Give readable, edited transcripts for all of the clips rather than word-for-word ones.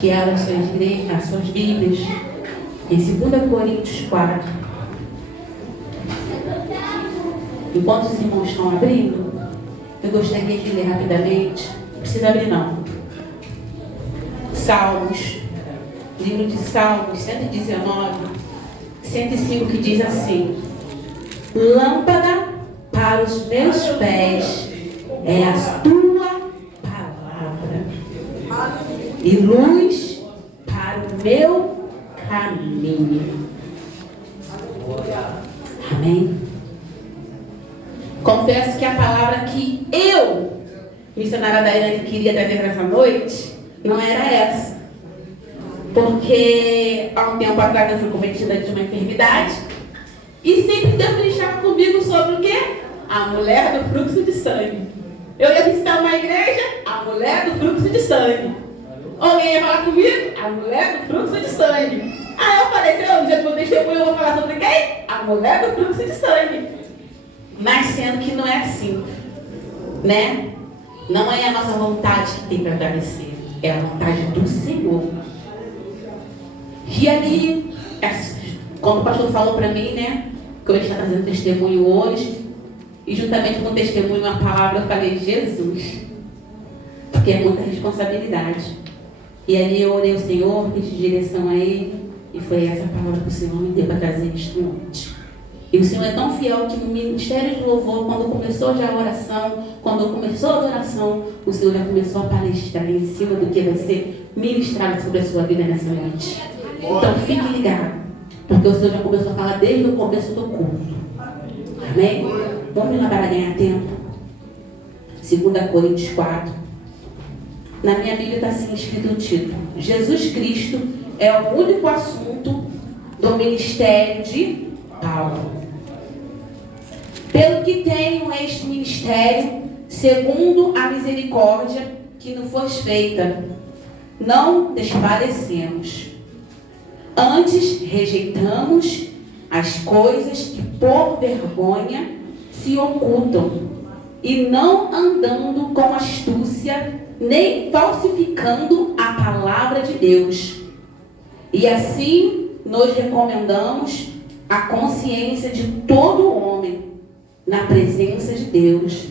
Que abra as suas Bíblias em 2 Coríntios 4. Enquanto os irmãos estão abrindo, eu gostaria de ler rapidamente. Não precisa abrir não. Salmos, livro de Salmos 119, 105, que diz assim: lâmpada para os meus pés é a tua palavra e luz para o meu caminho. Amém? Confesso que a palavra que eu, missionária Daiane, queria trazer essa noite, não era essa. Porque há um tempo atrás eu fui cometida de uma enfermidade e sempre Deus ministrava comigo sobre o quê? A mulher do fluxo de sangue. Eu ia visitar uma igreja, a mulher do fluxo de sangue. Alguém ia falar comigo? A mulher do fluxo de sangue. Aí eu falei, Senhor, no dia do meu testemunho eu vou falar sobre quem? A mulher do fluxo de sangue. Mas sendo que não é assim, né? Não é a nossa vontade que tem para agradecer, é a vontade do Senhor. E ali, quando o pastor falou para mim, né, que eu ia estar trazendo testemunho hoje, e juntamente com o testemunho, uma palavra, eu falei, Jesus, porque é muita responsabilidade. E ali eu orei ao Senhor, pedi direção a Ele, e foi essa palavra que o Senhor me deu para trazer neste monte. E o Senhor é tão fiel que no ministério de louvor, quando começou já a oração, quando começou a adoração, o Senhor já começou a palestrar em cima do que vai ser ministrado sobre a sua vida nessa noite. Então fique ligado, porque o Senhor já começou a falar desde o começo do culto. Amém? Vamos lá para ganhar tempo. 2 Coríntios 4. Na minha Bíblia está assim escrito o título: Jesus Cristo é o único assunto do ministério de Paulo. Pelo que tenho este ministério, segundo a misericórdia que nos foi feita, não desfalecemos. Antes rejeitamos as coisas que por vergonha se ocultam, e não andando com astúcia, nem falsificando a palavra de Deus. E assim nos recomendamos a consciência de todo homem na presença de Deus,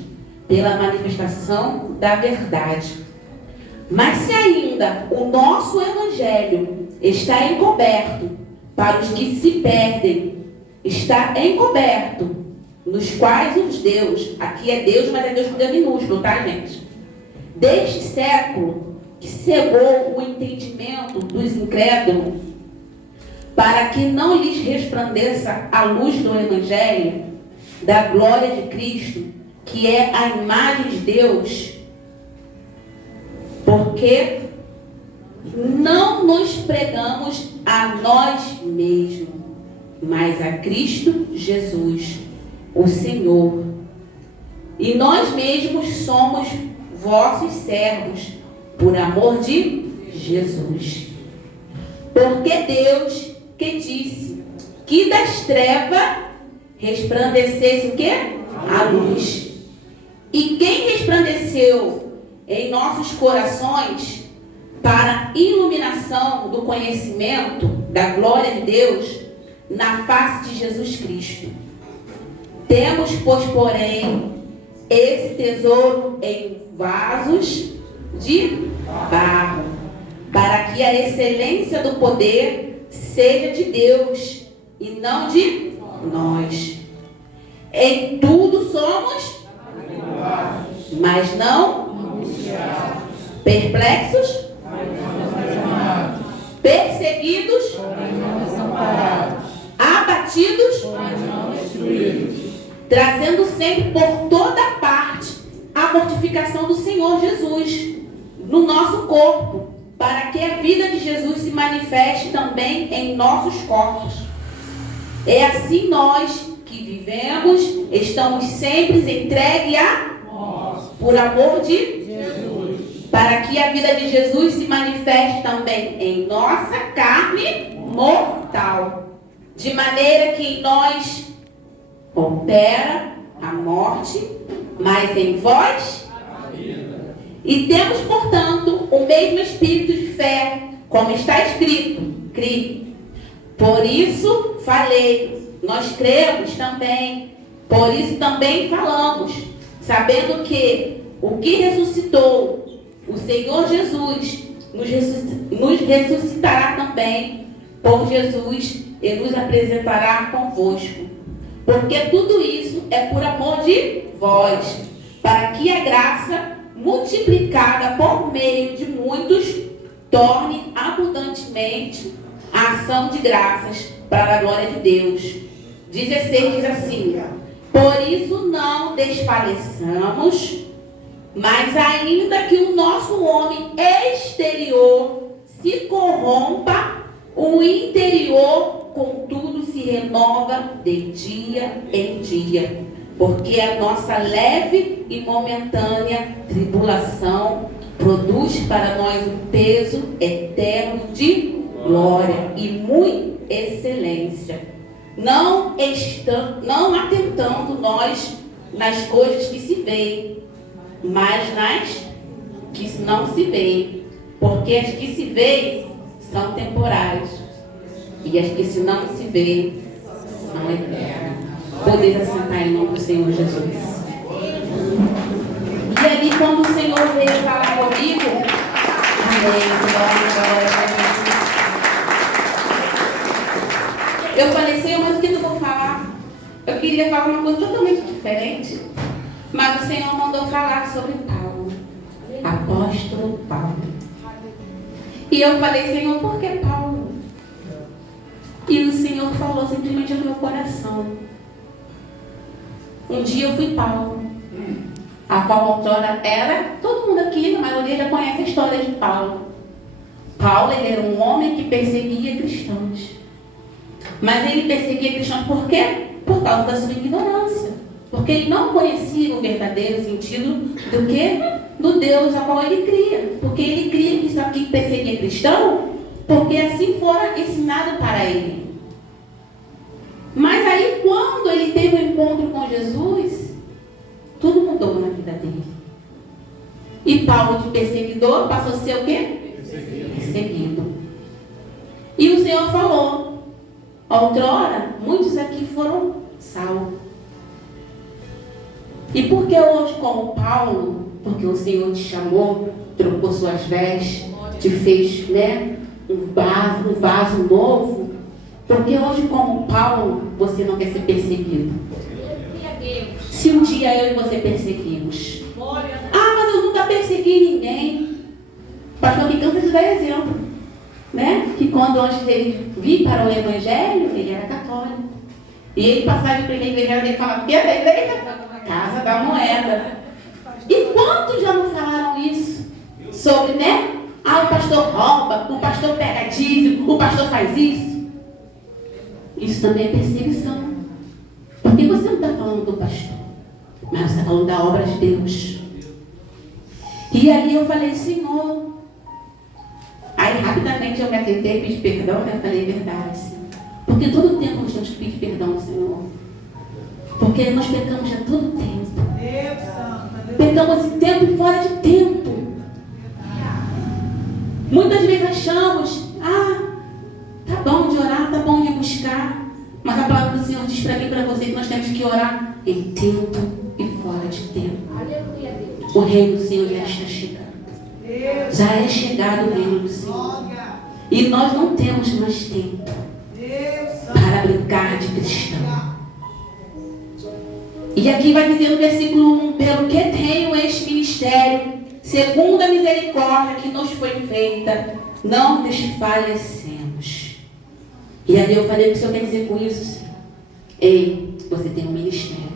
pela manifestação da verdade. Mas se ainda o nosso evangelho está encoberto para os que se perdem, está encoberto, nos quais os Deus, aqui é Deus, mas é Deus com D minúsculo, tá, gente? Deste século, que cegou o entendimento dos incrédulos, para que não lhes resplandeça a luz do Evangelho, da glória de Cristo, que é a imagem de Deus, porque não nos pregamos a nós mesmos, mas a Cristo Jesus, o Senhor. E nós mesmos somos vossos servos, por amor de Jesus. Porque Deus que disse que das trevas resplandecesse o quê? A luz. E quem resplandeceu em nossos corações para a iluminação do conhecimento da glória de Deus na face de Jesus Cristo. Temos, pois, porém, esse tesouro em vasos de barro, para que a excelência do poder seja de Deus e não de nós. Em tudo somos, mas não perplexos, perseguidos, abatidos, trazendo sempre por toda parte a mortificação do Senhor Jesus no nosso corpo, para que a vida de Jesus se manifeste também em nossos corpos. É assim nós que vivemos, estamos sempre entregues a por amor de Jesus, para que a vida de Jesus se manifeste também em nossa carne mortal, de maneira que em nós opera a morte, mas em vós a vida. E temos, portanto, o mesmo espírito de fé, como está escrito, criei. Por isso falei, nós cremos também, por isso também falamos, sabendo que o que ressuscitou o Senhor Jesus nos ressuscitará também por Jesus e nos apresentará convosco. Porque tudo isso é por amor de vós, para que a graça multiplicada por meio de muitos torne abundantemente a ação de graças para a glória de Deus. 16 diz assim: por isso não desfaleçamos, mas ainda que o nosso homem exterior se corrompa, o interior, contudo, se renova de dia em dia. Porque a nossa leve e momentânea tribulação produz para nós um peso eterno de glória e muita excelência. Não atentando nós nas coisas que se veem, mas nas que não se veem. Porque as que se veem são temporais, e as que se não se veem são eternas. Poder assentar em nome do Senhor Jesus. E ali, quando o Senhor veio falar comigo, amém, eu falei: Senhor, mas o que eu vou falar? Eu queria falar uma coisa totalmente diferente, mas o Senhor mandou falar sobre Paulo, apóstolo Paulo. E eu falei: Senhor, por que Paulo? E o Senhor falou simplesmente ao meu coração. Um dia eu fui Paulo, a qual autora era, todo mundo aqui, a maioria já conhece a história de Paulo. Paulo, ele era um homem que perseguia cristãos. Mas ele perseguia cristãos por quê? Por causa da sua ignorância. Porque ele não conhecia o verdadeiro sentido do quê? Do Deus a qual ele cria. Porque ele cria que isso aqui perseguia cristão, porque assim fora ensinado para ele. Mas aí, quando ele teve um encontro com Jesus, tudo mudou na vida dele. E Paulo, de perseguidor, passou a ser o quê? Perseguido. E o Senhor falou: outrora, muitos aqui foram salvos. E por que hoje, como Paulo? Porque o Senhor te chamou, trocou suas vestes, te fez, um vaso novo. Porque hoje, como Paulo, você não quer ser perseguido. Se um dia eu e você perseguimos. Ah, mas eu nunca persegui ninguém. O pastor aqui cansa de dar exemplo. Que quando antes dele vir para o Evangelho, ele era católico. E ele passava para a igreja e falava: o que é da igreja? Casa da moeda. E quantos já não falaram isso? Sobre, o pastor rouba, o pastor pega dízimo, o pastor faz isso. Isso também é perseguição. Porque você não está falando do pastor, mas você está falando da obra de Deus. E ali eu falei: Senhor. Aí rapidamente eu me atentei e pedi perdão, Eu falei: verdade, Senhor. Porque todo tempo nós temos que pedir perdão ao Senhor. Porque nós pecamos a todo tempo. Pecamos em tempo e fora de tempo. Muitas vezes achamos: tá bom de orar, tá bom de buscar. Mas a palavra do Senhor diz para mim e para você que nós temos que orar em tempo e fora de tempo. O reino do Senhor já está chegando. Já é chegado o reino do Senhor. E nós não temos mais tempo para brincar de cristão. E aqui vai dizer no versículo 1: pelo que tenho este ministério, segundo a misericórdia que nos foi feita, não desfalecemos. E ali eu falei: o que o Senhor quer dizer com isso, Senhor? Ei, você tem um ministério.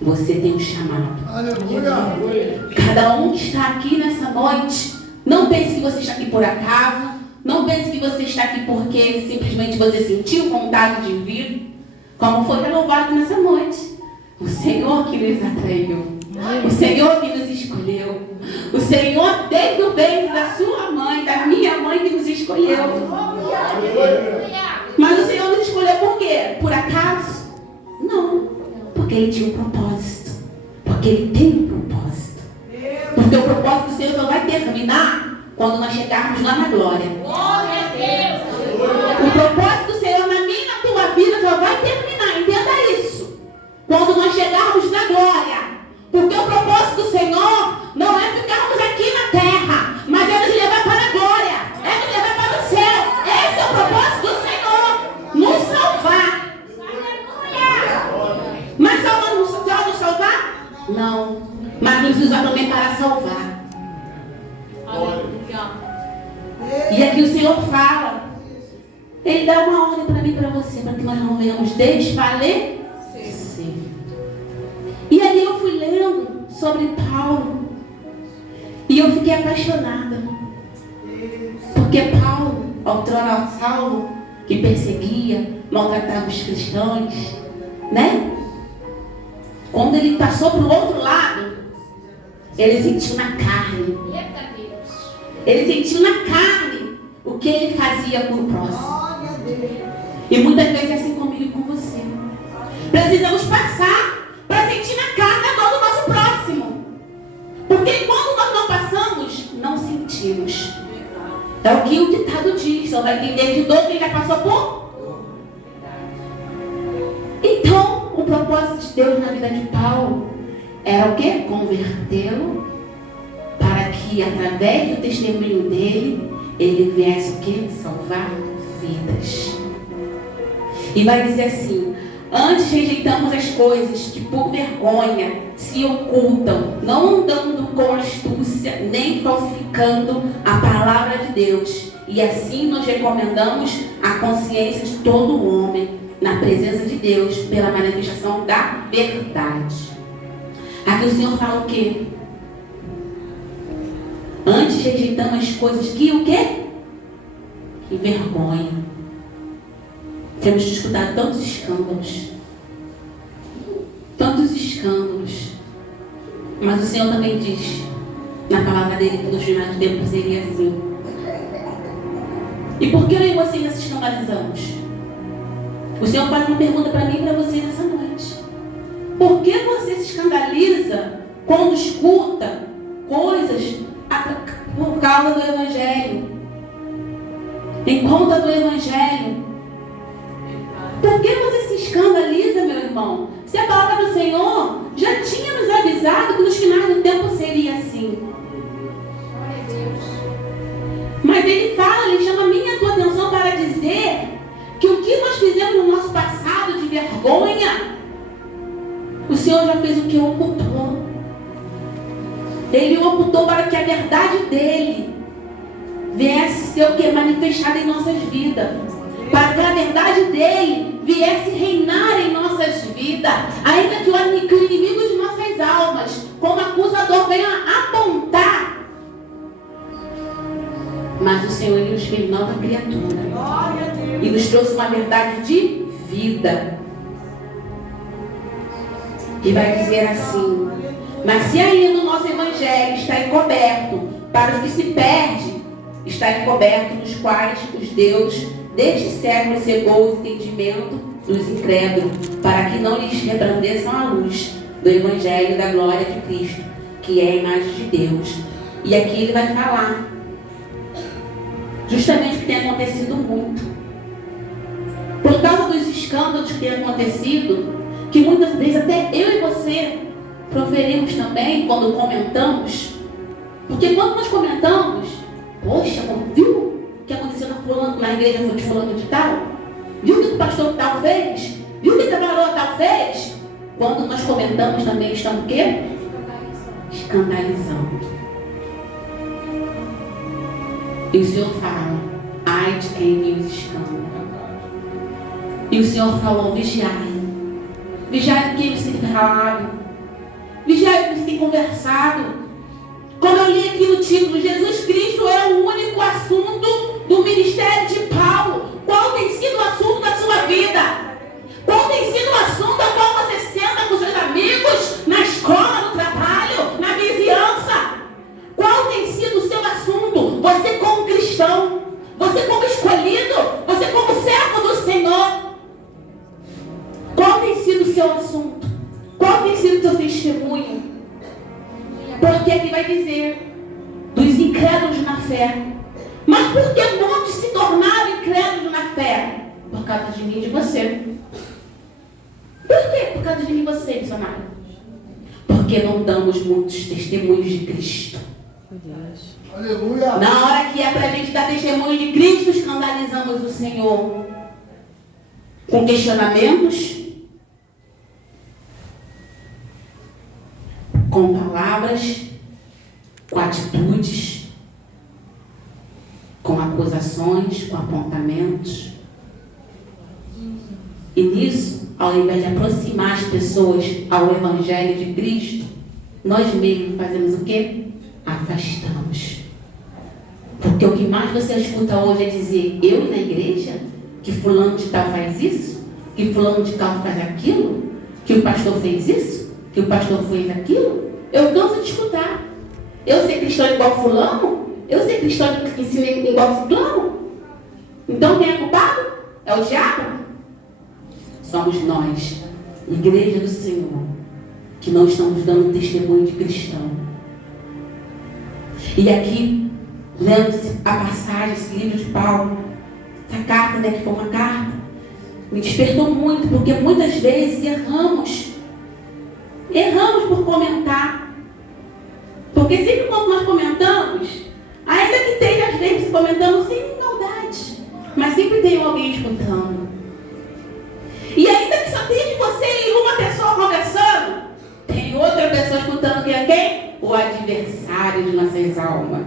Você tem um chamado. Aleluia. Cada um que está aqui nessa noite, não pense que você está aqui por acaso. Não pense que você está aqui porque simplesmente você sentiu vontade de vir. Como foi renovado nessa noite. O Senhor que nos atraiu. O Senhor que nos escolheu. O Senhor desde o ventre da sua mãe, da minha mãe, que nos escolheu. Mas o Senhor nos escolheu por quê? Por acaso? Não. Porque Ele tinha um propósito. Porque Ele tem um propósito. Porque o propósito do Senhor só vai terminar quando nós chegarmos lá na glória. Glória a Deus. O propósito do Senhor na minha e na tua vida só vai terminar. Entenda isso. Quando nós chegarmos na glória. Porque o propósito do Senhor não é ficarmos aqui na terra, mas é nos levar para a glória. É nos levar para o céu. Esse é o propósito do Senhor. Nos salvar. Mas só nos salvar? Não. Mas nos usar também para salvar. E aqui o Senhor fala. Ele dá uma ordem para mim e para você, para que nós não venhamos desfalecer. E aí eu fui lendo sobre Paulo. E eu fiquei apaixonada. Porque Paulo, outrora Saulo, que perseguia, maltratava os cristãos, né? Quando ele passou para o outro lado, ele sentiu na carne. Ele sentiu na carne o que ele fazia com o próximo. E muitas vezes é assim comigo e com você. Precisamos passar para sentir na carne a dor do nosso próximo. Porque quando nós não passamos, não sentimos. É o que o ditado diz. Só vai entender de dor quem já passou por. Então, o propósito de Deus na vida de Paulo era o quê? Convertê-lo para que através do testemunho dele, ele viesse o quê? Salvar vidas. E vai dizer assim: antes rejeitamos as coisas que por vergonha se ocultam, não andando com astúcia, nem falsificando a palavra de Deus. E assim nos recomendamos a consciência de todo homem, na presença de Deus, pela manifestação da verdade. Aqui o Senhor fala o quê? Antes rejeitamos as coisas que o quê? Que vergonha. Temos de escutar tantos escândalos. Tantos escândalos. Mas o Senhor também diz, na palavra dele, que nos finais de tempo seria assim. E por que eu e você ainda se escandalizamos? O Senhor faz uma pergunta para mim e para você nessa noite. Por que você se escandaliza quando escuta coisas por causa do Evangelho? Em conta do Evangelho? Por que você se escandaliza, meu irmão? Se a palavra do Senhor já tinha nos avisado que nos finais do tempo seria assim. Mas ele fala, ele chama a minha e a tua atenção para dizer que o que nós fizemos no nosso passado de vergonha, o Senhor já fez o que? Ocultou. Ele ocultou para que a verdade dele viesse ser o que? Manifestada em nossas vidas. Para que a verdade dele viesse reinar em nossas vidas. Ainda que o inimigo de nossas almas, como acusador, venha apontar. Mas o Senhor, ele nos fez nova criatura. E nos trouxe uma verdade de vida. E vai dizer assim: mas se ainda o nosso evangelho está encoberto para os que se perdem, está encoberto nos quais os Deus deste século cegou o entendimento dos incrédulos, para que não lhes rebrandeçam a luz do evangelho da glória de Cristo, que é a imagem de Deus. E aqui ele vai falar justamente o que tem acontecido muito. Por causa dos escândalos que têm acontecido, que muitas vezes até eu e você proferimos também quando comentamos. Porque quando nós comentamos, poxa, viu o que aconteceu na igreja de fulano de tal? Viu o que o pastor tal fez? Viu o que a varoa tal fez? Quando nós comentamos também estamos o quê? Escandalizando. E o Senhor fala: ai de quem me escanda. E o Senhor falou: vigiai. Vigiai com quem você tem falado. Vigiai com quem você tem conversado. Como eu li aqui no título, Jesus Cristo é o único assunto do ministério de Paulo. Qual tem sido o assunto da sua vida? Qual tem sido o assunto ao qual você senta com seus amigos, na escola, no trabalho, na vizinhança? Qual tem sido o seu assunto? Você como cristão, você como escolhido, você como servo do Senhor. Qual tem sido o seu assunto? Qual tem sido o seu testemunho? Porque aqui vai dizer dos incrédulos incrédulos na fé. Mas por que muitos se tornaram incrédulos na fé? Por causa de mim e de você. Por quê? Por causa de mim e você, missionário. Porque não damos muitos testemunhos de Cristo. Aleluia. Na hora que é para a gente dar testemunho de Cristo, escandalizamos o Senhor com questionamentos, com palavras, com atitudes, com acusações, com apontamentos. E nisso, ao invés de aproximar as pessoas ao Evangelho de Cristo, nós mesmos fazemos o quê? Afastamos. Porque o que mais você escuta hoje é dizer: eu ir na igreja? Que fulano de tal faz isso? Que fulano de tal faz aquilo? Que o pastor fez isso? Que o pastor fez aquilo? Eu canso de escutar. Eu ser cristão igual fulano? Eu ser cristão que ensina igual ciclano? Então quem é culpado? É o diabo? Somos nós, igreja do Senhor, que não estamos dando testemunho de cristão. E aqui, lendo a passagem, esse livro de Paulo, essa carta, né, que foi uma carta, me despertou muito, porque muitas vezes erramos por comentar. Porque sempre quando nós comentamos, ainda que tenha às vezes comentando sem maldade, mas sempre tem alguém escutando. E ainda que só tenha você e uma pessoa conversando, tem outra pessoa escutando, que é quem? O adversário de nossas almas.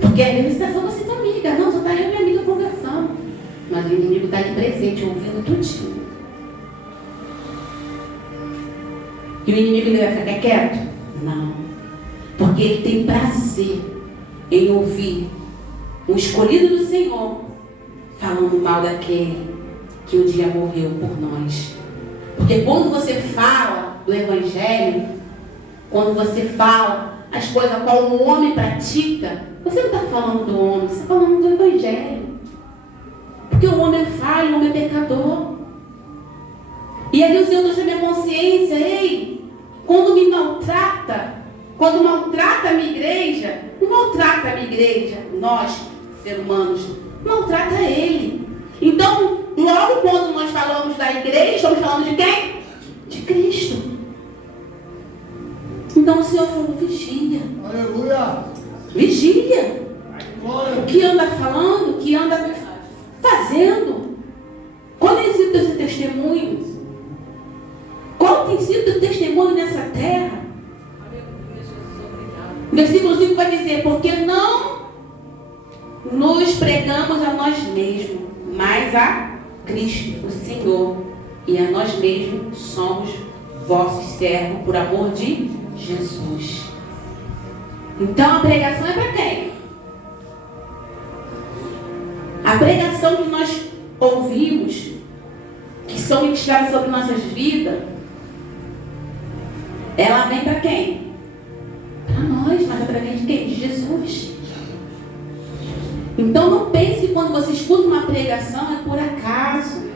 Porque às vezes está só você tua amiga, não, só está eu e minha amiga conversando. Mas o inimigo está de presente, ouvindo tudinho. E o inimigo vai ficar quieto? Não. Porque ele tem prazer em ouvir o escolhido do Senhor falando mal daquele que um dia morreu por nós. Porque quando você fala do Evangelho, quando você fala as coisas qual o homem pratica, você não está falando do homem, você está falando do Evangelho. Porque o homem é falho, o homem é pecador. E ali o Senhor trouxe a minha consciência: ei, quando me maltrata, quando maltrata a minha igreja, não maltrata a minha igreja, nós, seres humanos, maltrata ele. Então, logo quando nós falamos da igreja, estamos falando de quem? De Cristo. Então o Senhor falou: vigia. Aleluia. Vigia. Glória. O que anda falando, o que anda fazendo. Qual tem sido o teu testemunho? Qual tem sido o teu testemunho nessa terra? Versículo 5 vai dizer: porque não nos pregamos a nós mesmos, mas a Cristo, o Senhor, e a nós mesmos somos vossos servos por amor de Jesus. Então a pregação é para quem? A pregação que nós ouvimos, que são ministradas sobre nossas vidas, ela vem para quem? Para nós, mas através de quem? De Jesus. Então não pense que quando você escuta uma pregação é por acaso.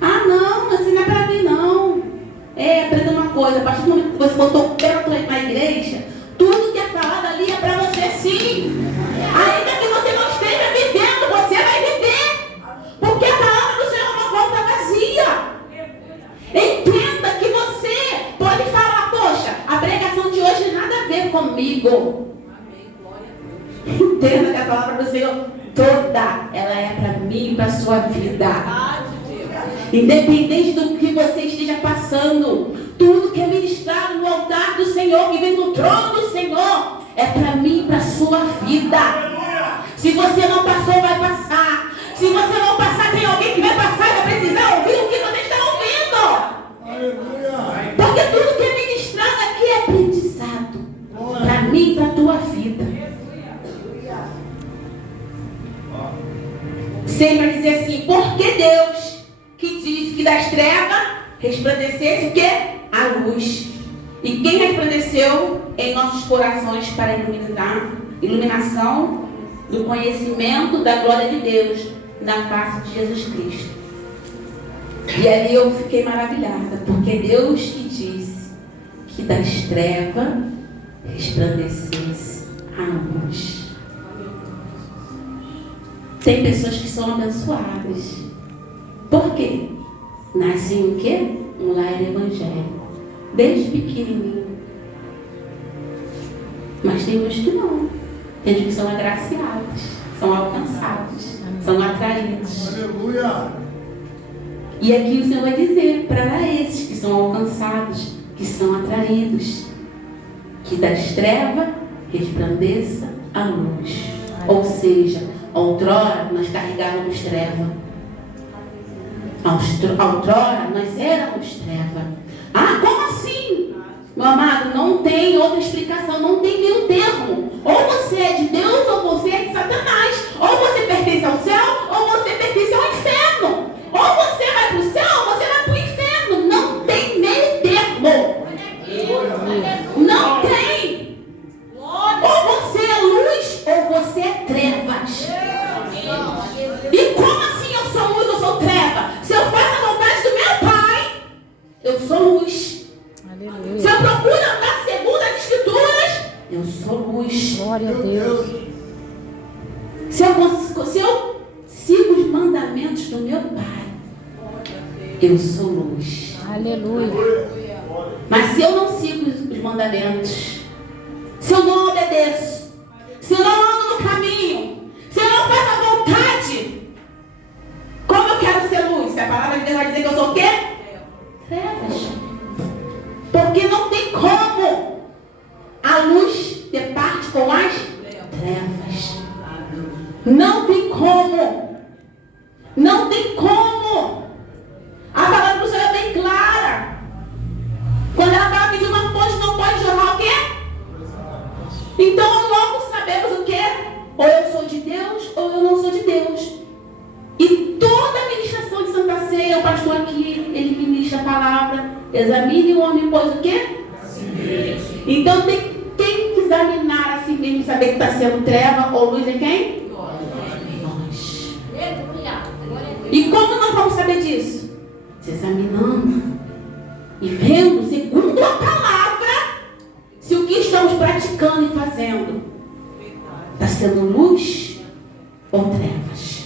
Ah não, assim não é para mim não. Aprenda uma coisa: a partir do momento que você botou o pé na igreja, tudo que é falado ali é para você sim. Ainda que você não esteja vivendo, você vai viver. Porque a palavra do Senhor não volta vazia. Entenda que você pode falar: poxa, a pregação de hoje tem nada a ver comigo. Entenda que a palavra do Senhor toda, ela é para mim e para a sua vida. Independente do que você esteja passando, tudo que é ministrado no altar do Senhor, que vem do trono do Senhor, é para mim e para a sua vida. Se você não passou, vai passar. Se você não passar, tem alguém que vai passar e vai precisar ouvir o que você está ouvindo. Porque tudo que é ministrado aqui é aprendizado para mim e para a tua vida. Sempre vai dizer assim: porque Deus que disse que das trevas resplandecesse o quê? A luz. E quem resplandeceu em nossos corações para iluminação do conhecimento da glória de Deus na face de Jesus Cristo. E ali eu fiquei maravilhada, porque Deus que disse que das trevas resplandecesse a luz. Tem pessoas que são abençoadas. Por quê? Nascem em quê? Um lar evangélico. Desde pequenininho. Mas tem uns que não. Tem uns que são agraciados, são alcançados, são atraídos. Aleluia. E aqui o Senhor vai dizer para esses que são alcançados, que são atraídos, que das trevas resplandeça a luz. Ou seja, outrora nós carregávamos treva. Outrora nós éramos treva. Ah, como assim? Meu amado, não tem outra explicação, não tem meio termo. Ou você é de Deus ou você é de Satanás. Ou você pertence ao céu ou você pertence ao inferno. Ou você vai para o céu ou você vai para o inferno. Não tem meio termo. Não tem. Ou você é luz ou você é trevas. E como assim eu sou luz ou sou treva? Se eu faço a vontade do meu Pai, eu sou luz. Aleluia. Se eu procuro andar segundo as Escrituras, eu sou luz. Glória a Deus. Se eu sigo os mandamentos do meu Pai, eu sou luz. Aleluia. Mas se eu não sigo os mandamentos, se eu não obedeço, se eu não ando no caminho, se eu não faço a vontade, como eu quero ser luz? Se a palavra de Deus vai dizer que eu sou o quê? Trevas. Porque não tem como a luz ter parte com as trevas. Não tem como. Não tem como. A palavra do Senhor é bem clara. Quando ela fala que de uma fonte não pode jorrar o quê? Então logo sabemos o quê? Ou eu sou de Deus ou eu não sou de Deus. E toda a ministração de Santa Ceia, o pastor aqui, ele ministra a palavra. Examine o homem, pois o quê? Então tem que examinar a si mesmo, saber que está sendo treva ou luz em quem? Nós. E como nós vamos saber disso? Se examinando e vendo, segundo a palavra, se o que estamos praticando e fazendo está sendo luz ou trevas.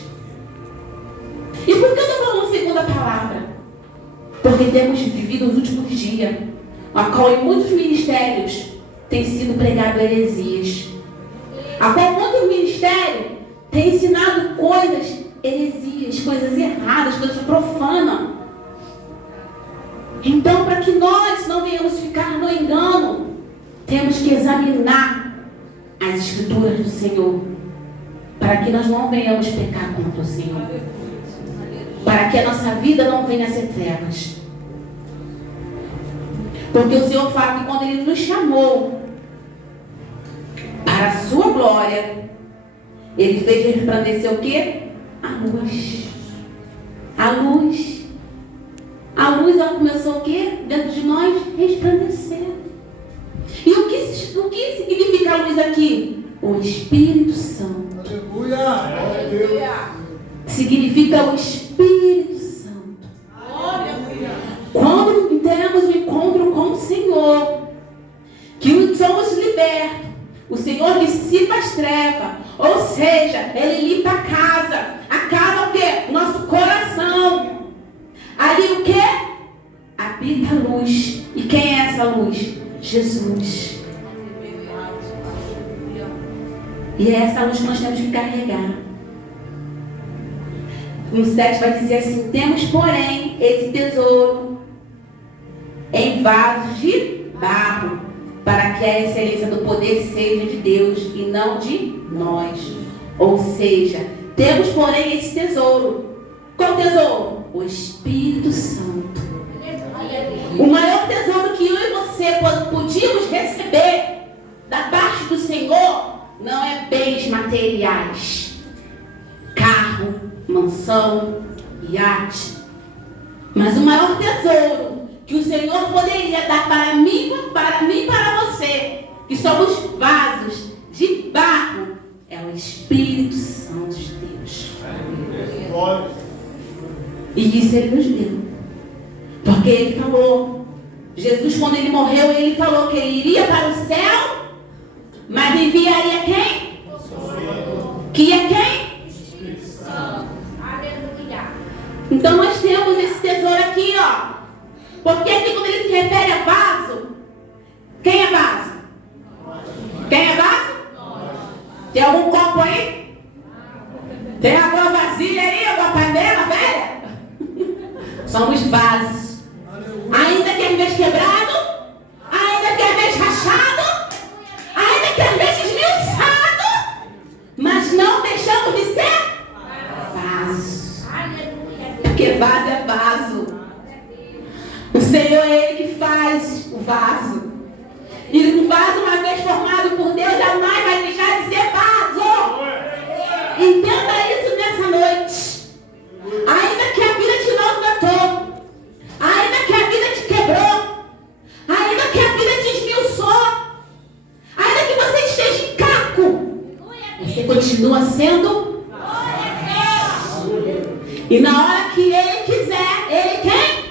E por que eu estou falando segundo a palavra? Porque temos vivido os últimos dias, a qual em muitos ministérios tem sido pregado heresias, a qual muitos ministérios têm ensinado coisas, heresias, coisas erradas, coisas profanas. Então, para que nós não venhamos ficar no engano, temos que examinar as Escrituras do Senhor, para que nós não venhamos pecar contra o Senhor, para que a nossa vida não venha a ser trevas. Porque o Senhor fala que quando Ele nos chamou para a sua glória, Ele fez resplandecer o quê? A luz. A luz. A luz, ela começou o quê? Dentro de nós, resplandecer. E o que significa a luz aqui? O Espírito Santo. Aleluia. Significa o Espírito Santo. Quando temos um encontro com o Senhor, que somos libertos, o Senhor dissipa as trevas, ou seja, Ele limpa a casa o quê? Nosso coração. Ali o quê? Habita a luz. E quem é essa luz? Jesus. E é essa luz que nós temos que carregar. No 7 vai dizer assim: temos, porém, esse tesouro em vasos de barro, para que a excelência do poder seja de Deus e não de nós. Ou seja, temos, porém, esse tesouro. Qual tesouro? O Espírito Santo. O maior tesouro que eu e você podíamos receber da parte do Senhor não é bens materiais, carro, mansão, iate. Mas o maior tesouro que o Senhor poderia dar para mim e para você, que somos vasos de barro, é o Espírito Santo de Deus. E isso Ele nos deu. Porque Ele falou, Jesus, quando Ele morreu, Ele falou que Ele iria para o céu Mas enviaria quem? Que é quem? Aleluia. Então nós temos esse tesouro aqui, ó. Porque aqui quando ele se refere a vaso, quem é vaso? Quem é vaso? Tem algum copo aí? Tem alguma vasilha aí? Alguma panela velha? Somos vasos. Ainda que às vezes quebrado, ainda que às vezes rachado, ainda que às vezes esmiuçado, mas não deixamos de ser vaso. Porque vaso é vaso. O Senhor é Ele que faz o vaso. E o vaso, uma vez formado por Deus, jamais vai deixar de ser vaso. Entenda isso nessa noite. Ainda que a vida te maltratou, ainda que a vida te quebrou, ainda que a vida te esmiuçou, ainda que você esteja em caco, você continua sendo. E na hora que Ele quiser, Ele quem?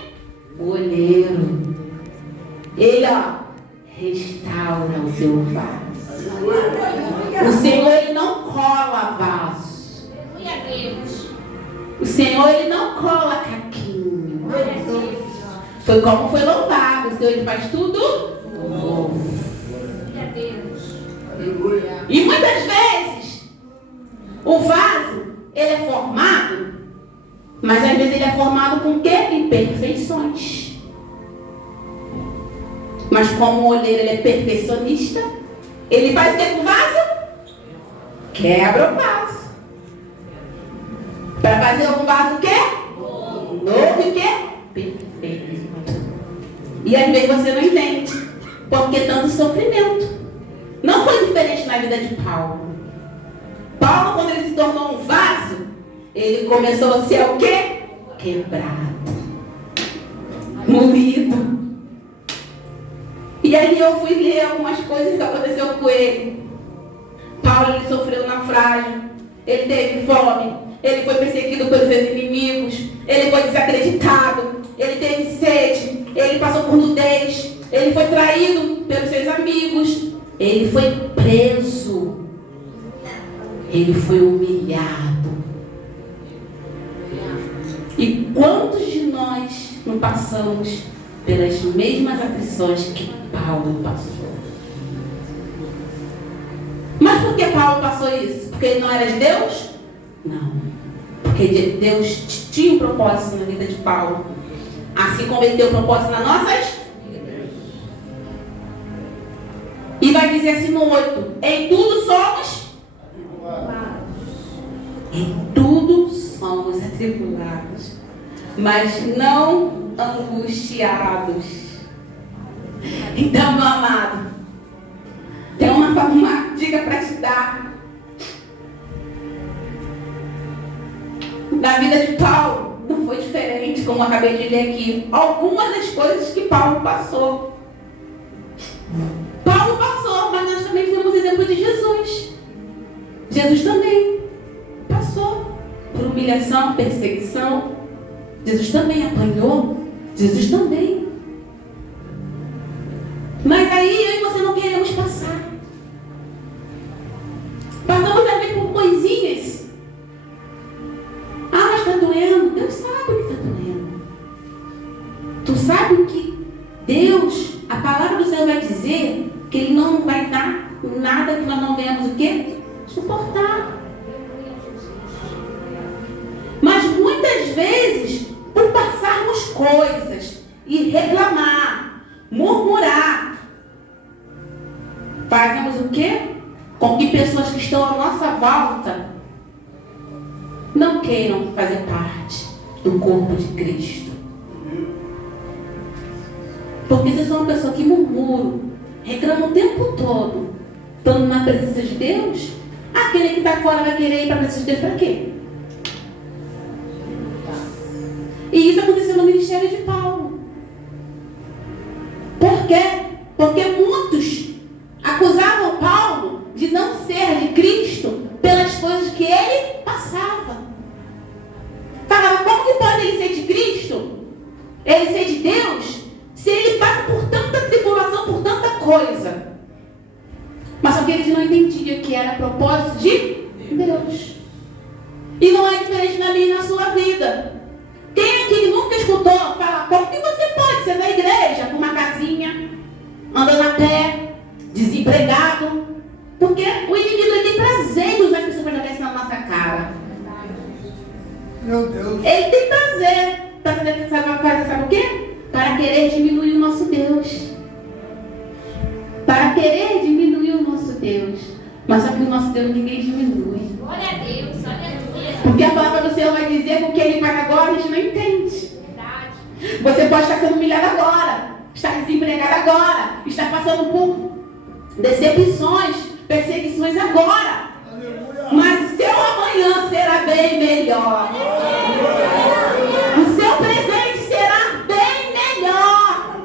O olheiro. Ele, ó, restaura o seu vaso. O Senhor, Ele não cola vaso. O Senhor, Ele não cola caquinho. Foi como foi louvado. O Senhor, Ele faz tudo novo. E muitas vezes o vaso, ele é formado, mas às vezes ele é formado com o quê? Imperfeições. Mas como o olheiro ele é perfeccionista, ele faz o que com o vaso? Quebra o vaso. Para fazer um vaso o quê? Novo e o quê? Perfeito. E às vezes você não entende. Porque tanto sofrimento. Não foi diferente na vida de Paulo. Paulo, quando ele se tornou um vaso, ele começou a ser o quê? Quebrado. Moído. E aí eu fui ler algumas coisas que aconteceu com ele. Paulo, ele sofreu naufrágio. Ele teve fome. Ele foi perseguido pelos seus inimigos. Ele foi desacreditado. Ele teve sede. Ele passou por nudez. Ele foi traído pelos seus amigos. Ele foi preso. Ele foi humilhado. E quantos de nós não passamos pelas mesmas aflições que Paulo passou? Mas por que Paulo passou isso? Porque ele não era de Deus? Não. Porque Deus tinha um propósito na vida de Paulo. Assim como ele tem um propósito nas nossas. E vai dizer assim no 8: em tudo somos. Em tudo somos atribulados, mas não angustiados. Então, meu amado, tem uma dica para te dar. Na vida de Paulo não foi diferente, como eu acabei de ler aqui. Algumas das coisas que Paulo passou. Paulo passou, mas nós também temos o exemplo de Jesus. Jesus também passou por humilhação, perseguição. Jesus também apanhou. Jesus também. Mas aí eu e você não queremos passar. Passamos às vezes por coisinhas. Ah, mas está doendo. Deus sabe que está doendo. Tu sabe que Deus, a palavra do Senhor vai dizer que Ele não vai dar nada que nós não venhamos o quê? Suportar. Mas muitas vezes, por passarmos coisas e reclamar, murmurar, fazemos o quê? Com que pessoas que estão à nossa volta não queiram fazer parte do corpo de Cristo. Porque se eu sou uma pessoa que murmuro, reclama o tempo todo, estando na presença de Deus, aquele que está fora vai querer ir para a presença de Deus para quê? E isso aconteceu no ministério de Paulo. Por quê? Porque muitos acusavam Paulo de não ser de Cristo pelas coisas que ele passava. Falavam, como que pode ele ser de Cristo? Ele ser de Deus? Se ele passa por tanta tribulação, por tanta coisa. Mas só que eles propósito de Deus. E não é diferente na minha e na sua vida. Quem aqui nunca escutou falar, como que você pode ser na igreja com uma casinha, andando a pé, desempregado? Porque o inimigo tem prazer em usar as pessoas para jogar isso na nossa cara. Meu Deus. Ele tem prazer para fazer, sabe o quê? Para querer diminuir o nosso Deus. Para querer diminuir o nosso Deus. Mas só que o nosso Deus ninguém diminui. Glória a Deus, olha Deus. Porque a palavra do Senhor vai dizer que o que Ele faz agora a gente não entende. Verdade. Você pode estar sendo humilhado agora, estar desempregado agora, estar passando por decepções, perseguições agora. Aleluia. Mas o seu amanhã será bem melhor. O seu presente será bem melhor.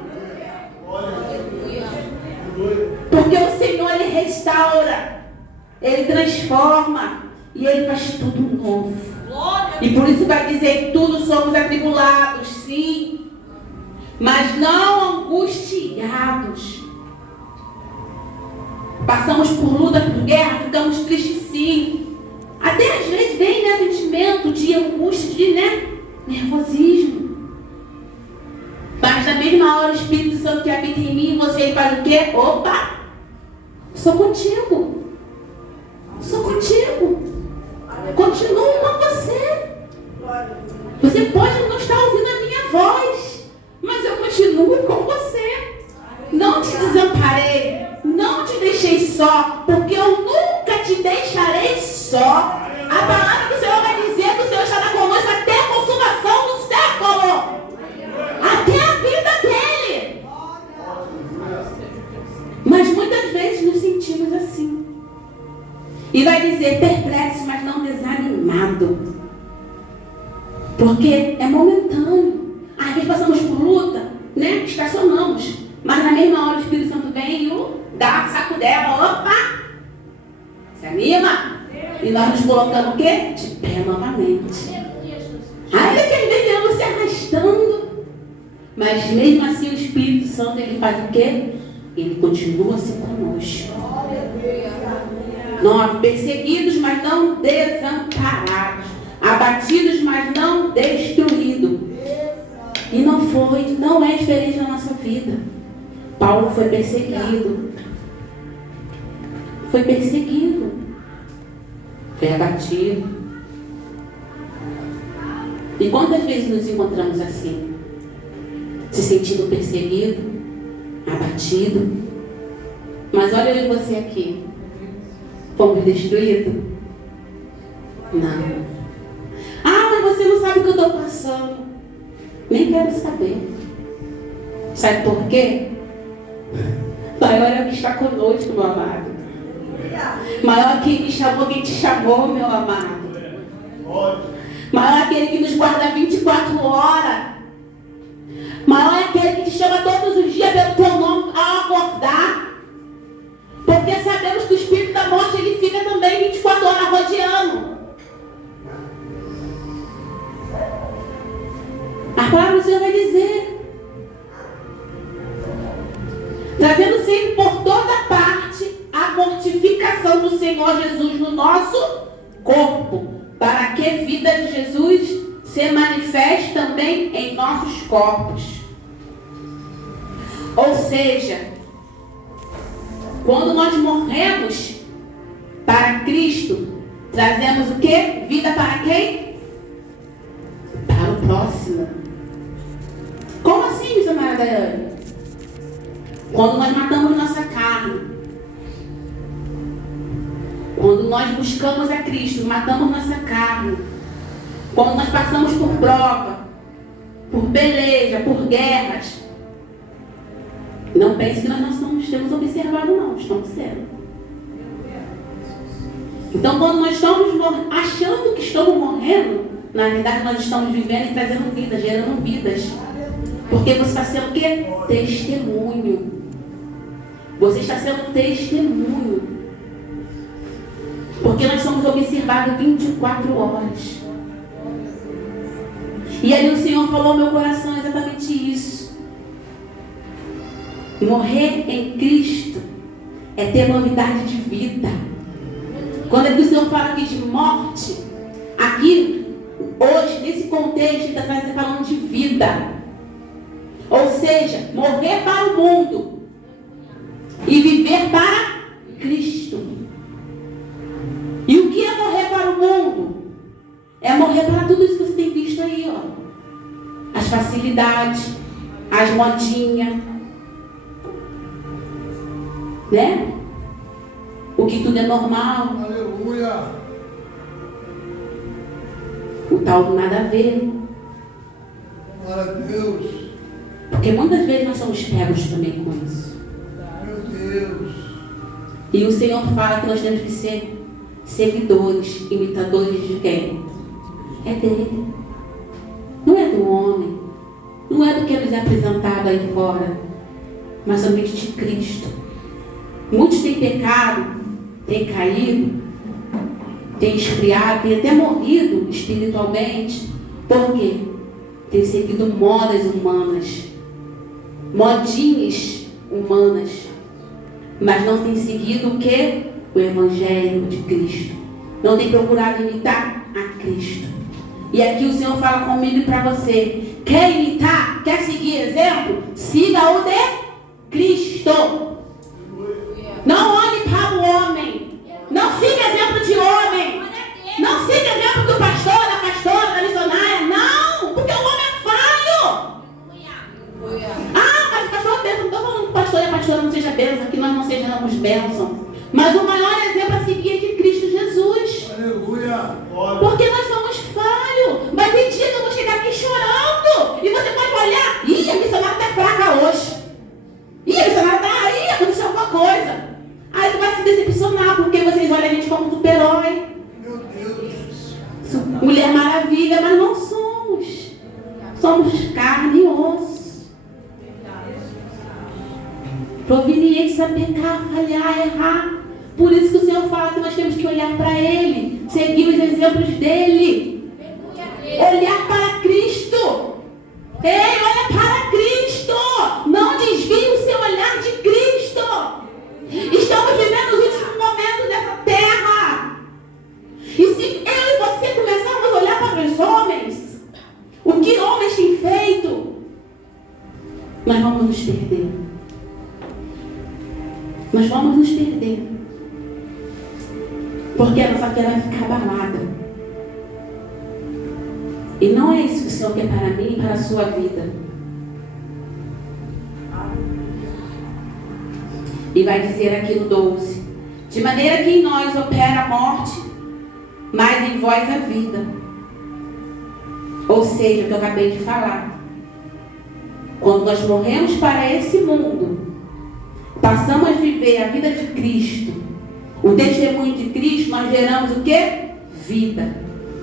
Porque o Senhor, Ele restaura, Ele transforma e Ele faz tudo novo. E por isso vai dizer que tudo somos atribulados, sim, mas não angustiados. Passamos por luta, por guerra, ficamos tristes, sim. Até às vezes vem, né, sentimento de angústia, de, nervosismo. Mas na mesma hora o Espírito Santo que habita em mim, você, ele faz o quê? Opa! Sou contigo. Sou contigo. Continuo com você. Você pode não estar ouvindo a minha voz, mas eu continuo com você. Não te desamparei, não te deixei só, porque eu nunca te deixarei só. A palavra do Senhor vai dizer que o Senhor estará conosco até a consumação do século, até a vida dele. Mas muitas vezes nos sentimos assim. E vai dizer perplexo, mas não desanimado. Porque é momentâneo. Às vezes passamos por luta, estacionamos. Mas na mesma hora o Espírito Santo vem e dá saco dela. Opa! Se anima. E nós nos colocamos o quê? De pé novamente. Ainda que às vezes estamos se arrastando. Mas mesmo assim o Espírito Santo, ele faz o quê? Ele continua-se conosco. 9. Perseguidos, mas não desamparados. Abatidos, mas não destruídos. E não é diferente na nossa vida. Paulo foi perseguido. Foi perseguido. Foi abatido. E quantas vezes nos encontramos assim? Se sentindo perseguido, abatido. Mas olha eu e você aqui. Fomos destruídos? Não. Ah, mas você não sabe o que eu estou passando. Nem quero saber. Sabe por quê? Maior é o que está conosco, meu amado. Maior é quem me chamou, quem te chamou, meu amado. Maior é aquele que nos guarda 24 horas. Maior é aquele que te chama todos os dias pelo teu nome ao acordar. Porque sabemos que o espírito da morte, ele fica também 24 horas rodeando. A palavra do Senhor vai dizer. Trazendo sempre por toda parte a mortificação do Senhor Jesus no nosso corpo, para que a vida de Jesus se manifeste também em nossos corpos. Ou seja, quando nós morremos para Cristo, trazemos o quê? Vida para quem? Para o próximo. Como assim, missionária Daiane? Quando nós matamos nossa carne, quando nós buscamos a Cristo, matamos nossa carne, quando nós passamos por prova, por beleza, por guerras, não pense que nós não temos observado, não, estamos sendo. Então, quando nós estamos achando que estamos morrendo, na verdade nós estamos vivendo e trazendo vida, gerando vidas. Porque você está sendo o quê? Testemunho. Você está sendo testemunho. Porque nós somos observados 24 horas. E ali o Senhor falou ao meu coração exatamente isso. Morrer em Cristo é ter novidade de vida. Quando o Senhor fala aqui de morte, aqui, hoje, nesse contexto, Ele está falando de vida. Ou seja, morrer para o mundo e viver para Cristo. E o que é morrer para o mundo? É morrer para tudo isso que você tem visto aí, ó. As facilidades, as modinhas, né? O que tudo é normal. Aleluia. O tal do nada a ver. Glória a Deus. Porque muitas vezes nós somos pegos também com isso. Meu Deus. E o Senhor fala que nós temos que ser seguidores, imitadores de quem? É dele. Não é do homem. Não é do que nos é apresentado aí fora. Mas somente de Cristo. Muitos têm pecado, têm caído, têm esfriado, têm até morrido espiritualmente. Por quê? Têm seguido modas humanas. Modinhas humanas. Mas não têm seguido o quê? O Evangelho de Cristo. Não têm procurado imitar a Cristo. E aqui o Senhor fala comigo e para você. Quer imitar? Quer seguir exemplo? Siga o de Cristo. Não olhe para o homem. Não siga exemplo de homem. Não siga exemplo do pastor, da pastora, da missionária. Não, porque o homem é falho. Ah, mas pastor, não estou falando que o pastor e a pastora não seja bênção, que nós não sejamos bênção. Mas o maior exemplo a seguir é de Cristo Jesus. Aleluia. Porque nós somos falhos. Vai ter dia que eu vou chegar aqui chorando. E você pode olhar. Ih, a missionária está fraca hoje. Ih, a missionária está aí, aconteceu alguma coisa. Aí tu vai se decepcionar, porque vocês olham a gente como super-herói. Meu Deus. Mulher maravilha, mas não somos. Somos carne e osso. Provenientes a pecar, falhar, errar. Por isso que o Senhor fala que nós temos que olhar para Ele, seguir os exemplos dEle, olhar para Cristo. Ei, olha para Cristo. Não desvie o seu olhar de Cristo. Estamos vivendo os últimos momentos dessa terra. E se eu e você começarmos a olhar para os homens, o que homens têm feito, nós vamos nos perder. Nós vamos nos perder. Porque a nossa fé vai ficar abalada. E não é isso que o Senhor quer para mim e para a sua vida. E vai dizer aqui no 12: de maneira que em nós opera a morte, mas em vós a vida. Ou seja, o que eu acabei de falar. Quando nós morremos para esse mundo, passamos a viver a vida de Cristo, o testemunho de Cristo, nós geramos o quê? Vida.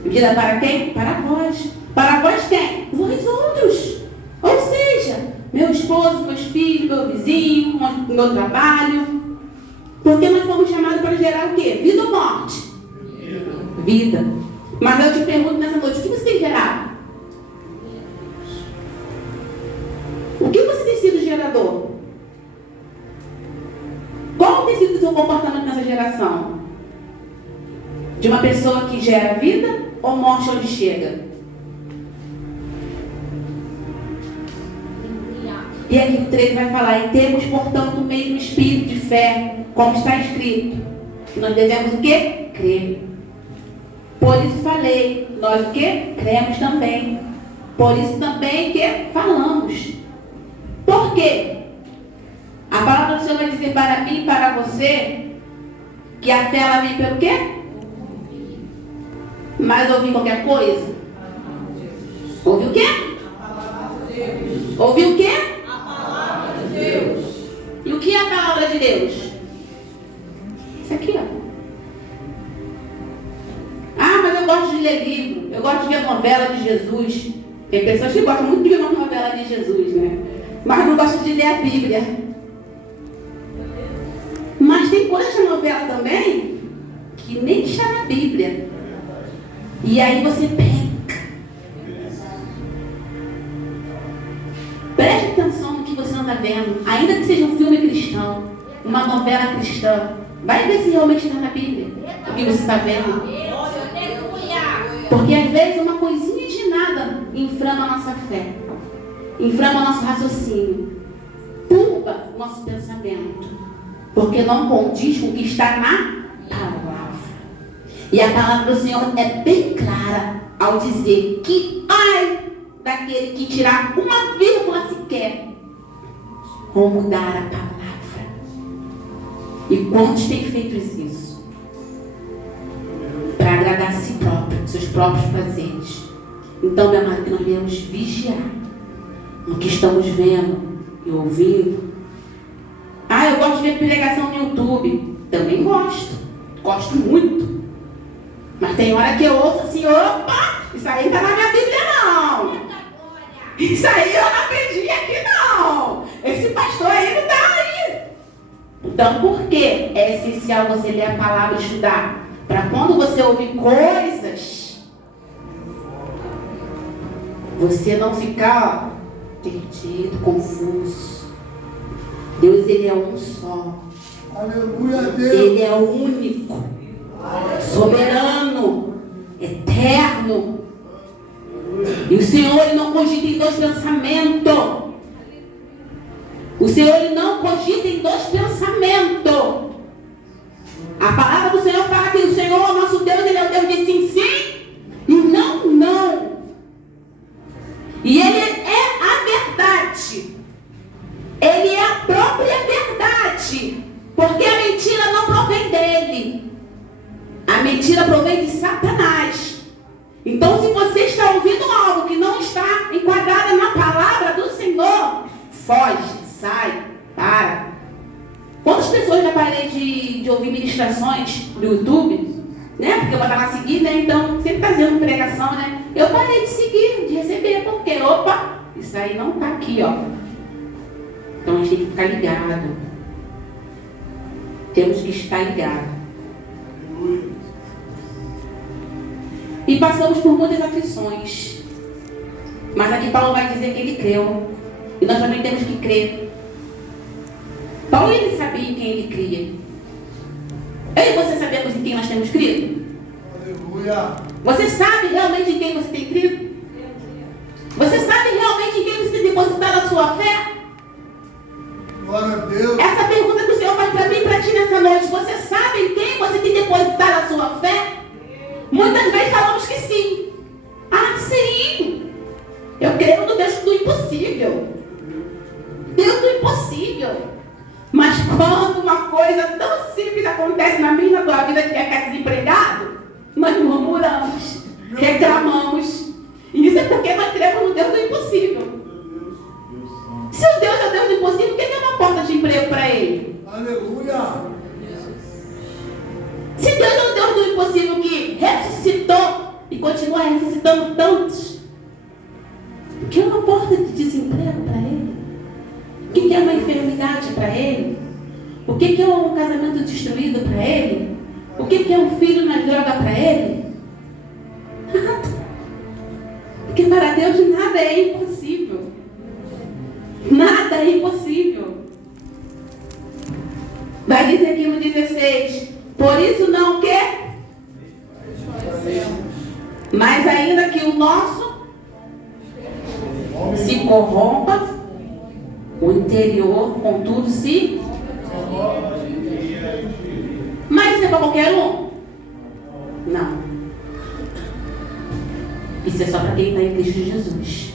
Vida para quem? Para vós. Para vós quem? Vós outros. Ou seja, meu esposo, meus filhos, meu vizinho, meu trabalho. Porque nós fomos chamados para gerar o quê? Vida ou morte? Vida. Mas eu te pergunto nessa noite, o que você tem gerado? O que você tem sido gerador? Qual tem sido o seu comportamento nessa geração? De uma pessoa que gera vida ou morte onde chega? E aqui o 13 vai falar: e temos, portanto, o mesmo espírito de fé, como está escrito. Nós devemos o quê? Crer. Por isso falei, nós o quê? Cremos também. Por isso também que falamos. Por quê? A palavra do Senhor vai dizer para mim e para você que a fé ela vem pelo quê? Mas ouvir qualquer coisa? Ouvir o quê? Ouvir o quê? A palavra de Deus. E o que é a palavra de Deus? Isso aqui, ó. Ah, mas eu gosto de ler livro. Eu gosto de ver novela de Jesus. Tem pessoas que gostam muito de ver uma novela de Jesus, né? Mas não gostam de ler a Bíblia. Mas tem coisas na novela também que nem está na Bíblia. E aí você peca. Preste atenção no que você não está vendo. Ainda que seja um filme cristão, uma novela cristã. Vai ver se realmente está na Bíblia. que você está vendo. Aleluia. Porque às vezes uma coisinha de nada inflama a nossa fé, inflama o nosso raciocínio, turba o nosso pensamento, porque não condiz com o que está na palavra. E a palavra do Senhor é bem clara ao dizer que ai daquele que tirar uma vírgula sequer ou mudar a palavra. E quantos têm feito isso? Para agradar a si próprio, seus próprios prazeres. Então, meu amado, que nós devemos vigiar no que estamos vendo e ouvindo. Ah, eu gosto de ver pregação no YouTube. Também gosto. Gosto muito. Mas tem hora que eu ouço assim, opa, isso aí não está na minha Bíblia não. Isso aí eu não aprendi aqui não. Esse pastor aí não está aí. Então, por que é essencial você ler a palavra e estudar? Para quando você ouvir coisas, você não ficar perdido, confuso. Deus, Ele é um só. Aleluia, Deus. Ele é único, soberano, eterno. E o Senhor, Ele não cogita em dois pensamentos. O Senhor, Ele não cogita em dois pensamentos. A palavra do Senhor fala que o Senhor, nosso Deus, Ele é o Deus de sim, sim e não, não. E Ele é a verdade. Ele é a própria verdade. Porque a mentira não provém dele. A mentira provém de Satanás. Então, se você está ouvindo algo que não está enquadrado na palavra do Senhor, foge, sai, para. Quantas pessoas já parei de ouvir ministrações do YouTube, né? Porque eu botava seguir, né? Então, sempre fazendo pregação, né? Eu parei de seguir, de receber, porque, opa, isso aí não está aqui, ó. Então, a gente tem que ficar ligado. Temos que estar ligados. E passamos por muitas aflições. Mas aqui Paulo vai dizer que ele creu. E nós também temos que crer. Paulo, ele sabia em quem ele cria. Eu e você sabemos em quem nós temos crido? Aleluia. Você sabe realmente em quem você tem crido? Você sabe realmente em quem você tem depositado a sua fé? Glória a Deus. Essa pergunta que o Senhor faz para mim e para ti nessa noite. Você sabe em quem você tem depositado a sua fé? Muitas vezes falamos que sim. Ah, sim. Eu creio no Deus do impossível. Deus do impossível. Mas quando uma coisa tão simples acontece na minha e na tua vida, que é ficar desempregado, nós murmuramos, reclamamos. E isso é porque nós cremos no Deus do impossível. Se o Deus é o Deus do impossível, quem tem uma porta de emprego para ele? Aleluia. Se Deus é o Deus do impossível que ressuscitou e continua ressuscitando tantos, o que é uma porta de desemprego para ele? O que é uma enfermidade para ele? O que é um casamento destruído para ele? O que é um filho na droga para ele? Nada. Porque para Deus nada é impossível. Nada é impossível. Vai dizer aqui no 16: por isso não quer, mas ainda que o nosso se corrompa, o interior, contudo, se. Mas isso é para qualquer um? Não. Isso é só para quem está em Cristo Jesus.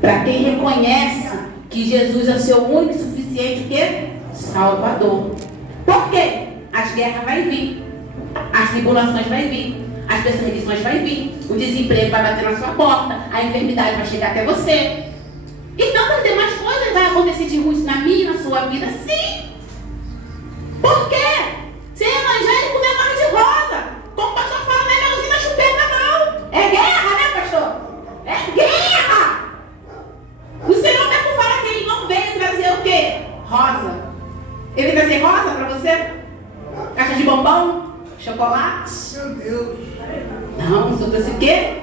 Para quem reconhece que Jesus é o seu único e suficiente que? Salvador. Por quê? As guerras vão vir. As tribulações vão vir. As perseguições vão vir. O desemprego vai bater na sua porta. A enfermidade vai chegar até você. E tantas demais coisas vai acontecer de ruim na minha e na sua vida. Sim. Por quê? Ser evangélico não é mar de rosa. Como o pastor fala, não é melzinho na chupeta, não. É guerra, né, pastor? É guerra. O Senhor mesmo fala que Ele não veio trazer o quê? Rosa. Ele veio trazer rosa para você? Caixa de bombom? Chocolate? Meu Deus. Não, o Senhor trouxe o quê?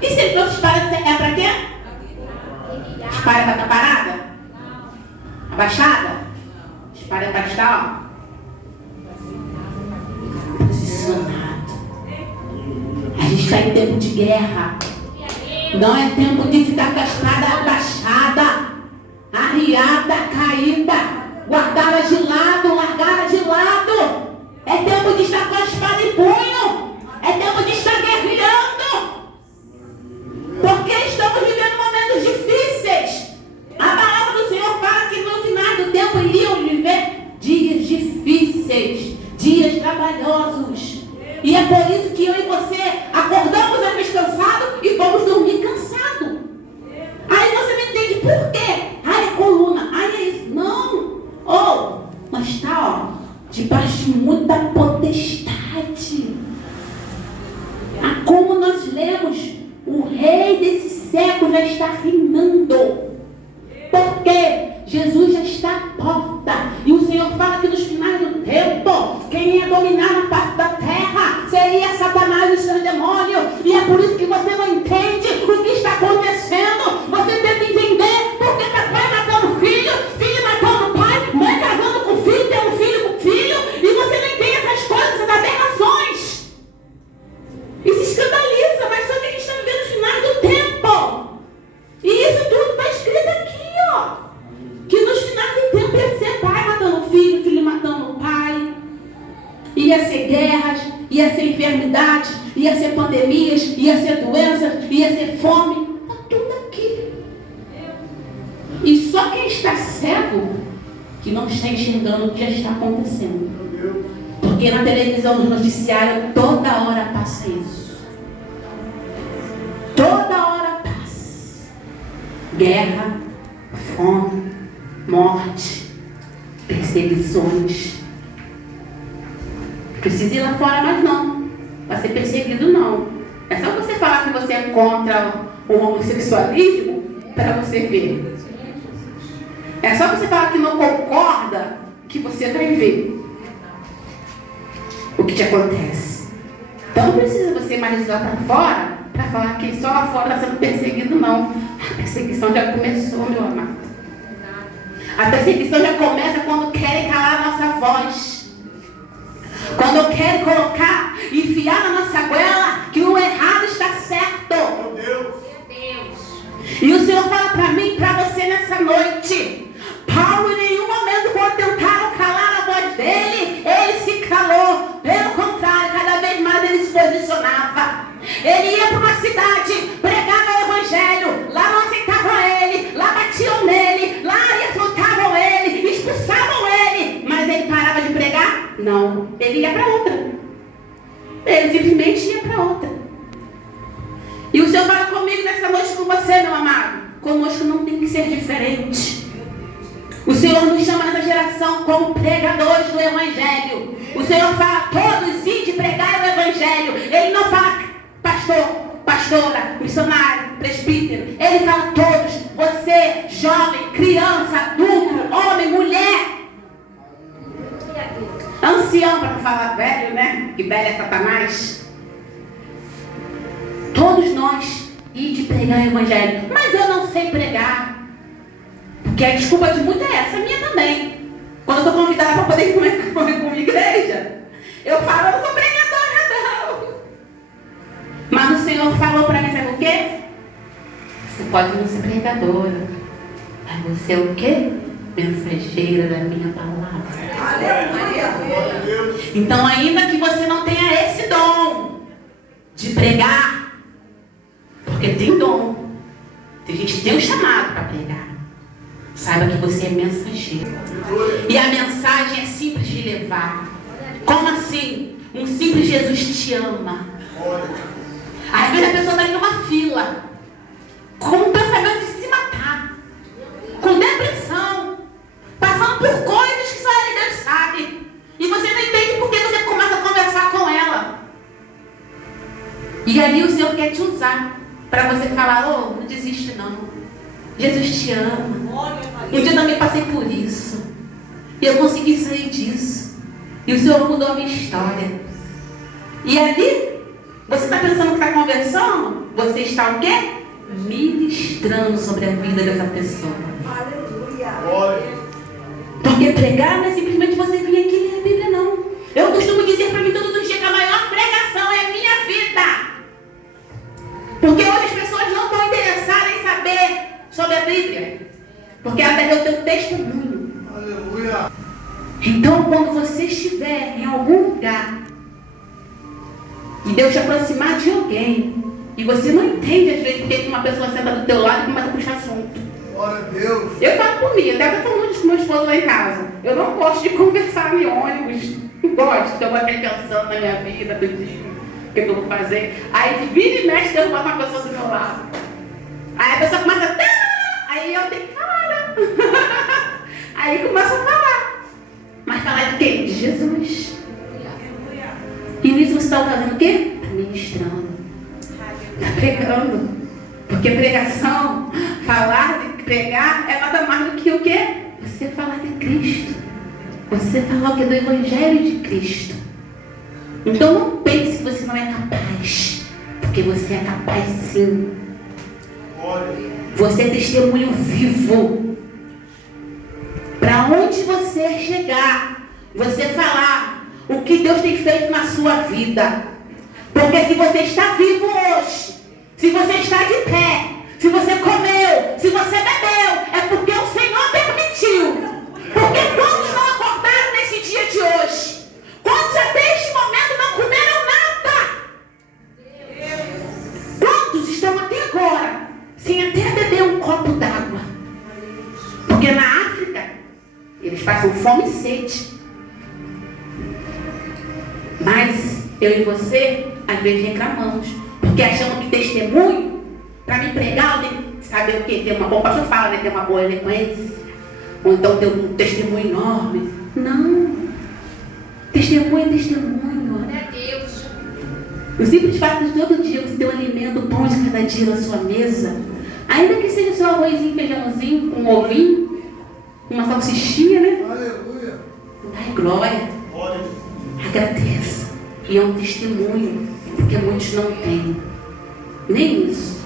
E se Ele trouxe espada, é para quê? Espada para estar parada? Abaixada? Espada para estar, ó. gente está em tempo de guerra. Não é tempo de ficar com a espada abaixada, arriada, caída, guardada de lado, largada de lado. É tempo de estar com a espada em punho. É tempo de estar guerreando. Porque estamos vivendo momentos difíceis. A palavra do Senhor fala que no final do tempo iriam viver dias difíceis, dias trabalhosos. E é por isso que eu e você acordamos às vezes cansados e vamos dormir cansados. Aí você não entende por quê. Ai, é coluna. Ai, é isso. Não. Nós está, debaixo de muita potestade. Como nós lemos, o rei desse século já está reinando. Porque Jesus já está à porta. E o Senhor fala que nos finais do tempo, quem ia dominar na face da terra seria Satanás e os seus demônios. E é por isso que você não entende o que está acontecendo. Você tenta entender por que pai matando filho, filho matando pai, mãe casando com filho, tendo filho com filho. E você não entende essas coisas, essas aberrações. E se escandaliza, mas só que a gente está vivendo os finais do tempo. E isso tudo está escrito aqui, ó. Que nos finais do tempo ia ser pai matando filho, filho matando pai. Ia ser guerras, ia ser enfermidades, ia ser pandemias, ia ser doenças, ia ser fome. Está tudo aqui. E só quem está cego que não está enxergando o que já está acontecendo. Porque na televisão, no noticiário, toda hora passa isso. Toda hora passa. Guerra, fome, morte, perseguições. Precisa ir lá fora, mas não. Vai ser perseguido, não. É só você falar que você é contra o homossexualismo para você ver. É só você falar que não concorda que você vai ver o que te acontece. Então não precisa você mais ir lá para fora para falar que só lá fora está sendo perseguido, não. A perseguição já começou, meu amado. A perseguição já começa quando querem calar a nossa voz. Quando querem colocar, enfiar na nossa goela que o errado está certo. Meu Deus. E o Senhor fala para mim e para você nessa noite. Paulo, em nenhum momento, quando tentaram calar a voz dele, ele se calou. Pelo contrário, cada vez mais ele se posicionava. Ele ia para uma cidade, pregava o evangelho, lá não aceitavam ele, lá batiam nele, lá insultavam ele, expulsavam ele. Mas ele parava de pregar? Não. Ele ia para outra. Ele simplesmente ia para outra. E o Senhor fala comigo nessa noite com você, meu amado. Conosco não tem que ser diferente. O Senhor nos chama nessa geração como pregadores do Evangelho. O Senhor fala todos ide pregar o Evangelho. Ele não fala pastor, pastora, missionário, presbítero. Ele fala todos. Você, jovem, criança, adulto, homem, mulher. Ancião, para não falar velho, né? Que velho é Satanás. Todos nós ide pregar o Evangelho. Mas eu não sei pregar. Porque a desculpa de muito é essa, a minha também. Quando eu sou convidada para poder comer com uma igreja, eu falo, eu não sou pregadora, não. Mas o Senhor falou para mim, sabe o quê? Você pode não ser pregadora, mas você é o quê? Mensageira da minha palavra. Então, ainda que você não tenha esse dom de pregar, porque tem dom, tem gente que tem um chamado para pregar. Saiba que você é mensageiro. E a mensagem é simples de levar. Como assim? Um simples Jesus te ama. Às vezes a pessoa está ali numa fila, com um pensamento de se matar, com depressão, passando por coisas que só Deus sabe. E você não entende porque você começa a conversar com ela. E ali o Senhor quer te usar para você falar, não desiste não. Jesus te ama. Um dia eu também passei por isso. E eu consegui sair disso. E o Senhor mudou a minha história. E ali, você está pensando que está conversando? Você está o quê? Ministrando sobre a vida dessa pessoa. Aleluia. Porque pregar não é simplesmente você vir aqui ler a Bíblia, não. Eu costumo dizer para mim todos os dias que a maior pregação é a minha vida. Porque hoje as pessoas não estão interessadas em saber sobre a Bíblia. Porque ela perdeu o teu testemunho. Aleluia. Então, quando você estiver em algum lugar e Deus te aproximar de alguém, e você não entende às vezes porque uma pessoa senta do teu lado e começa a puxar assunto. Glória a Deus. Eu falo por mim, até estou falando com meu esposo lá em casa. Eu não gosto de conversar em ônibus. Não gosto, então eu vou aqui pensando na minha vida, do dia, o que eu vou fazer. Aí de vira e mexe, Deus bota uma pessoa do meu lado. Aí a pessoa começa a... Aí eu tenho que falar, né? Aí começa a falar. Mas falar de quem? De Jesus. E nisso você está fazendo o quê? Está ministrando. Está pregando. Porque pregação, falar de pregar é nada mais do que o quê? Você falar de Cristo. Você falar o quê? Do Evangelho de Cristo. Então não pense que você não é capaz. Porque você é capaz sim. Você é testemunho vivo. Para onde você chegar, você falar o que Deus tem feito na sua vida. Porque se você está vivo hoje, se você está de pé, se você comeu, se você bebeu, é porque o Senhor permitiu. Porque quantos não acordaram nesse dia de hoje? Quantos até este momento não comeram nada? Quantos estão até agora sem até beber um copo d'água? Porque na África eles passam fome e sede. Mas eu e você às vezes reclamamos, porque achamos que testemunho, para me pregar, eu tenho que saber o quê? Ter uma boa, pastor fala, né? Ter uma boa eloquência, ou então ter um testemunho enorme. Não. Testemunho é testemunho. É Deus. O simples fato de todo dia você ter um alimento, o pão de cada dia na sua mesa, ainda que seja só arrozinho, feijãozinho, um ovinho, uma salsichinha, né? Aleluia. Dai glória. Agradeça. E é um testemunho, porque muitos não têm. Nem isso.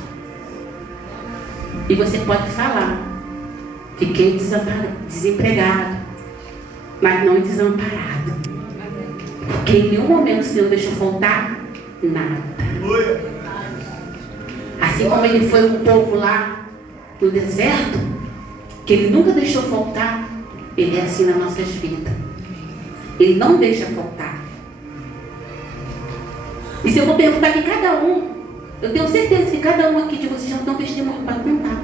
E você pode falar: fiquei desempregado, mas não desamparado. Porque em nenhum momento o Senhor deixou faltar nada. Assim como ele foi um povo lá no deserto, que ele nunca deixou faltar, ele é assim nas nossas vidas. Ele não deixa faltar. E se eu vou perguntar que cada um, eu tenho certeza que cada um aqui de vocês já não tem um testemunho para contar.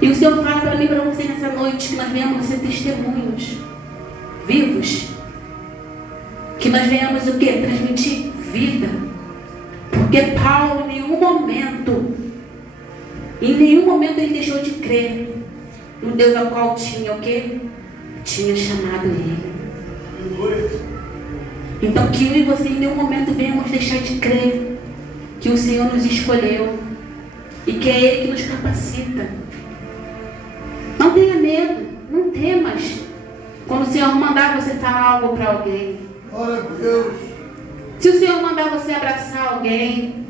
E o Senhor fala para mim e para você nessa noite que nós venhamos ser testemunhos vivos. Que nós venhamos o quê? Transmitir vida. Porque Paulo em nenhum momento ele deixou de crer no Deus ao qual tinha o quê? Tinha chamado ele. Então que eu e você em nenhum momento venhamos deixar de crer que o Senhor nos escolheu e que é Ele que nos capacita. Não tenha medo, não temas quando o Senhor mandar você falar algo para alguém. Glória a Deus. Se o Senhor mandar você abraçar alguém,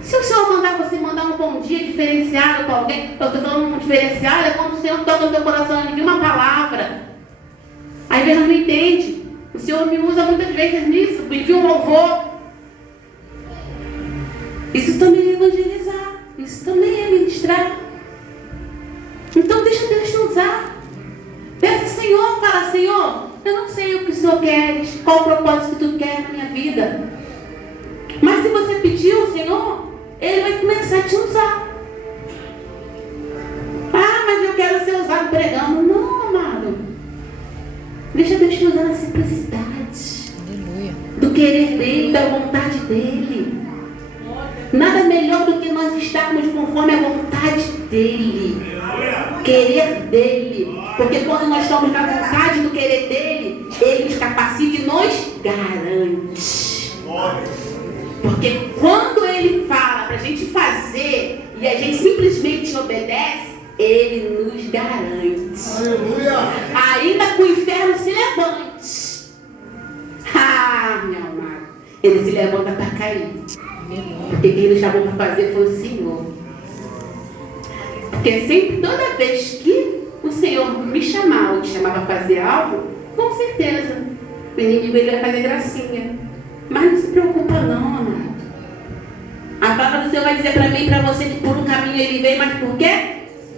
se o Senhor mandar você mandar um bom dia diferenciado para alguém, eu estou falando um diferenciado, é quando o Senhor toca no teu coração e envia uma palavra. Às vezes não entende. O Senhor me usa muitas vezes nisso, envia um louvor. Isso também é evangelizar, isso também é ministrar. Então deixa Deus te usar. Peça ao Senhor, fala: Senhor, eu não sei o que o Senhor quer, qual o propósito que tu quer na minha vida. Mas se você pediu, Senhor, Ele vai começar a te usar. Ah, mas eu quero ser usado pregando. Não, amado. Deixa Deus te usar na simplicidade. Aleluia. Do querer dEle, da vontade dEle. Nada melhor do que nós estarmos conforme a vontade dEle. Querer dEle. Porque quando nós estamos na vontade do querer dEle, Ele nos capacita e nos garante. Porque quando Ele fala para a gente fazer e a gente simplesmente obedece, Ele nos garante. Aleluia. Ainda que o inferno se levante. Ah, meu amado. Ele se levanta para cair. Porque quem nos chamou para fazer foi o Senhor. Porque sempre, toda vez que o Senhor me chamar ou te chamar para fazer algo, com certeza o inimigo ele vai fazer gracinha. Mas não se preocupa não, amado. A palavra do Senhor vai dizer para mim e para você que por um caminho ele veio, mas por quê?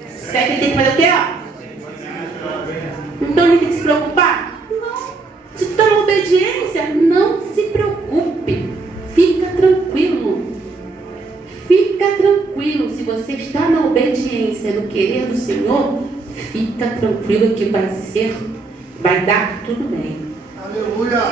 Será que ele tem que fazer o quê? Então ele tem que se preocupar? Não. Se tu está na obediência, não se preocupe. Fica tranquilo. Fica tranquilo. Se você está na obediência, no querer do Senhor, fica tranquilo que vai dar tudo bem. Aleluia.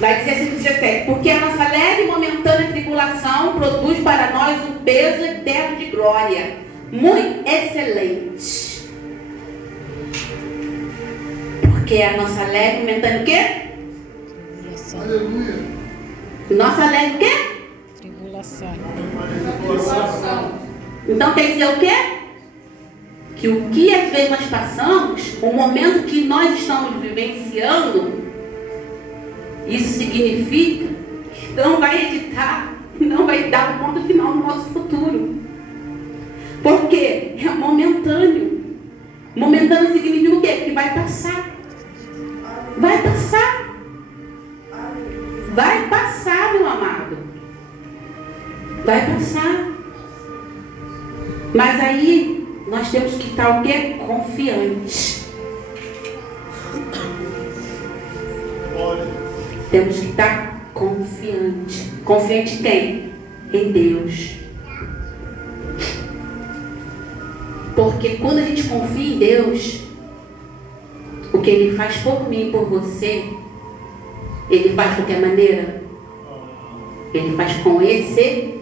Vai dizer assim, 17, porque a nossa leve e momentânea tribulação produz para nós um peso eterno de glória, muito excelente. Porque a nossa leve e momentânea o quê? Aleluia. Nossa leve o quê? Tribulação. Então quer dizer o quê? Que o que às vezes nós passamos, o momento que nós estamos vivenciando, isso significa que não vai editar, não vai dar o ponto final no nosso futuro. Porque é momentâneo. Momentâneo significa o quê? Que vai passar. Vai passar. Vai passar, meu amado. Vai passar. Mas aí nós temos que estar o quê? Confiantes. Temos que estar confiante. Confiante em quem? Em Deus. Porque quando a gente confia em Deus, o que Ele faz por mim e por você, Ele faz de qualquer maneira? Ele faz com excelência.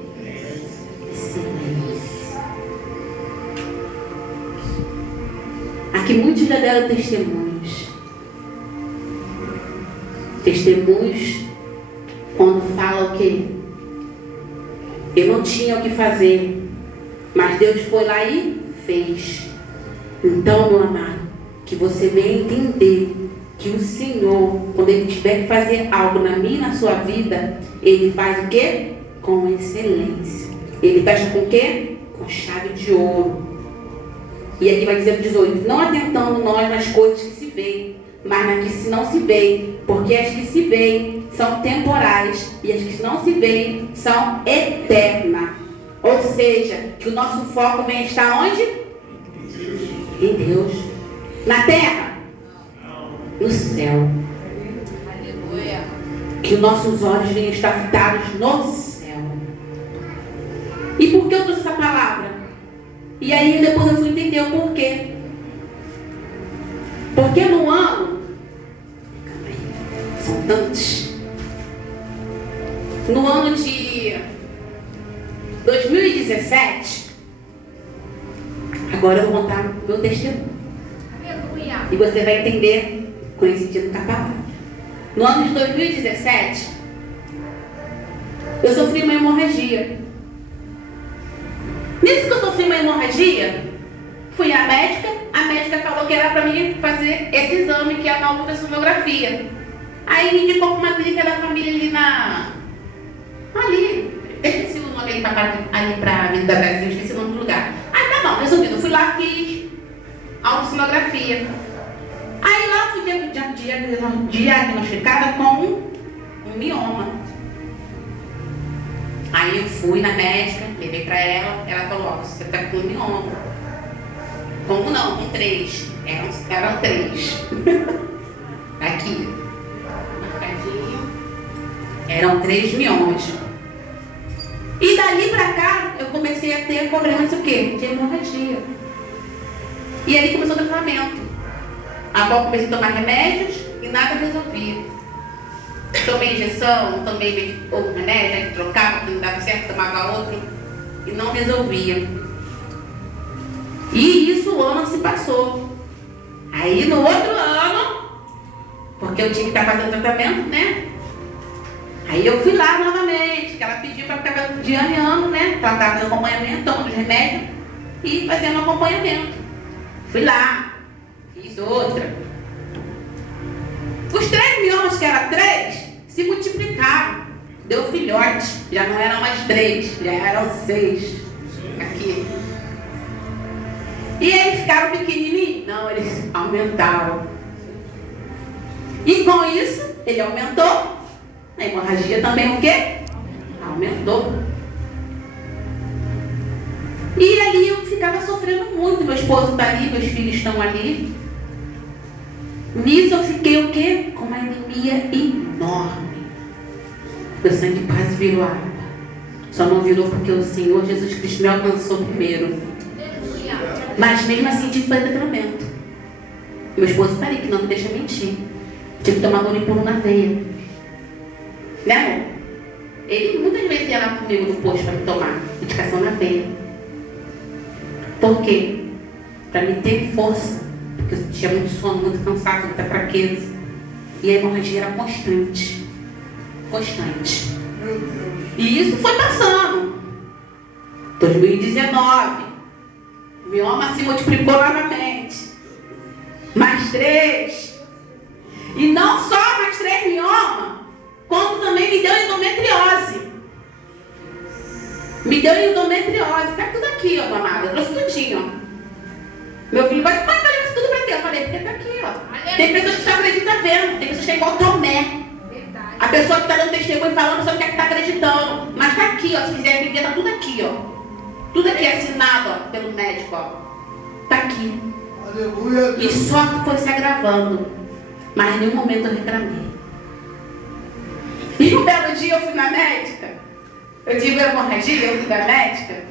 Aqui muitos já deram testemunhos. Testemunhos quando falam que eu não tinha o que fazer, mas Deus foi lá e fez. Então, meu amado, que você venha entender que o Senhor, quando Ele tiver que fazer algo na minha e na sua vida, Ele faz o quê? Com excelência. Ele fecha com o quê? Com chave de ouro. E aqui vai dizer no 18, não atentando nós nas coisas que se veem, mas nas que se não se veem, porque as que se veem são temporais e as que não se veem são eternas. Ou seja, que o nosso foco vem estar onde? Em Deus. Na terra? No céu. Aleluia. Que os nossos olhos venham estar fitados no céu. E por que eu trouxe essa palavra? E aí depois eu fui entender o porquê. Porque no ano, são tantos, no ano de 2017, agora eu vou contar meu testemunho. Aleluia. E você vai entender com esse sentido da palavra. No ano de 2017, eu sofri uma hemorragia. Nisso que eu sofri uma hemorragia, fui à médica, a médica falou que era para mim fazer esse exame, que é uma ultrassonografia. Aí me indicou para uma clínica da família ali, esqueci o nome ali para Avenida Brasil, esqueci o nome do lugar. Aí tá bom, resolvido, fui lá, fiz a ultrassonografia. Aí lá fui diagnosticada com um mioma. Aí eu fui na médica, levei pra ela falou, ó, você tá com um mioma. Como não? Com 3. Eram 3. Aqui. Marcadinho. Eram 3 miomas. E dali pra cá, eu comecei a ter problemas o quê? De hemorragia. E aí começou o tratamento. A qual comecei a tomar remédios e nada resolvia. Tomei injeção, tomei outro remédio, trocava, porque não dava certo, tomava outro e não resolvia. E isso o ano se passou. Aí no outro ano, porque eu tinha que estar fazendo tratamento, né? Aí eu fui lá novamente, que ela pediu para ficar de ano em ano, né? Ela estava fazendo acompanhamento, tomando os remédios e fazendo acompanhamento. Fui lá, fiz outra. Os 3 miomas, que eram 3, se multiplicaram. Deu filhote. Já não eram mais 3, já eram 6. Aqui. E eles ficaram pequenininhos? Não, eles aumentaram. E com isso, ele aumentou. A hemorragia também o quê? Aumentou. E ali eu ficava sofrendo muito. Meu esposo está ali, meus filhos estão ali. Nisso eu fiquei o quê? Com uma anemia enorme. Meu sangue quase virou água. Só não virou porque o Senhor Jesus Cristo me alcançou primeiro. Aleluia. Mas mesmo assim tive tratamento. Meu esposo está ali, que não me deixa mentir. Tive que tomar Noripuno na veia. Né, amor? Ele muitas vezes ia lá comigo no posto para me tomar medicação na veia. Por quê? Para me ter força. Porque eu tinha muito sono, muito cansaço, muita fraqueza. E a hemorragia era constante. Constante. Meu Deus. E isso foi passando. 2019. O mioma se multiplicou novamente. Mais 3. E não só mais 3 mioma, como também me deu endometriose. Me deu endometriose. Tá tudo aqui, ó, mamada. Eu trouxe tudinho, ó. Meu filho vai fazer isso tudo pra quê? Eu falei, porque tá aqui, ó. Tem pessoas que só acreditam vendo. Tem pessoas que é igual Tomé. Verdade. A pessoa que está dando testemunho falando só quer que está acreditando. Mas tá aqui, ó. Se quiser viver, tá tudo aqui, ó. Tudo aqui assinado, ó, pelo médico, ó. Tá aqui. Aleluia. E só que foi se agravando. Mas em nenhum momento eu reclamei. E um belo dia eu fui na médica. Eu tive hemorragia, eu fui na médica.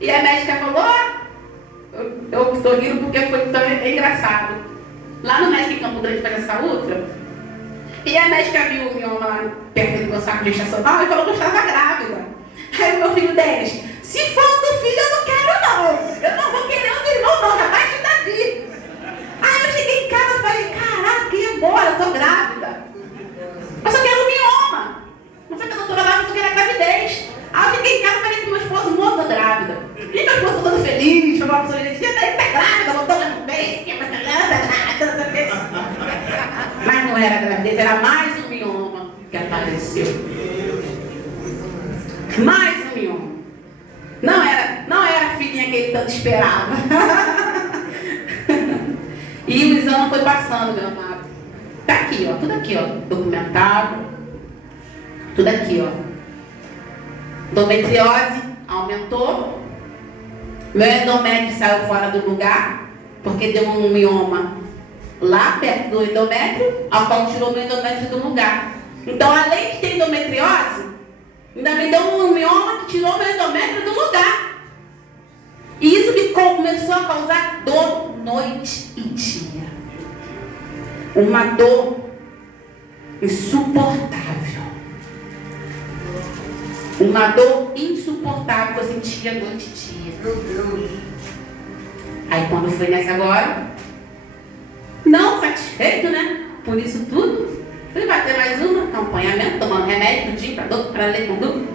E a médica falou, eu estou rindo porque foi tão engraçado. Lá no médico em Campo Grande faz essa ultra. E a médica viu o mioma lá perto do meu saco gestacional e falou que eu estava grávida. Aí o meu filho 10, se for do filho eu não quero não. Eu não vou querer o irmão não, rapaz de Davi. Aí eu cheguei em casa e falei, caraca, e agora? Eu tô grávida. Eu só quero um mioma. Não sei que a doutora lá, eu só quero a gravidez. Aí eu cheguei em casa e falei com meu esposo, não, tô grávida. E meu esposo todo feliz, falou uma pessoa, ele tá grávida, botou no peito, mas não era gravidez, era mais um mioma que apareceu. Mais um mioma. Não era a filhinha que ele tanto esperava. E o exame foi passando, meu amado. Tá aqui, ó, tudo aqui, ó, documentado. Tudo aqui, ó. Endometriose aumentou. Meu endométrio saiu fora do lugar, porque deu um mioma lá perto do endométrio, ao qual tirou meu endométrio do lugar. Então, além de ter endometriose, ainda me deu um mioma que tirou meu endométrio do lugar. E isso me começou a causar dor noite e dia. Uma dor insuportável. Uma dor insuportável que eu sentia noite e dia. Meu Deus. Aí quando foi nessa agora, não satisfeito, né? Por isso tudo, fui bater mais uma, acompanhamento, tomando remédio no dia para ler tudo.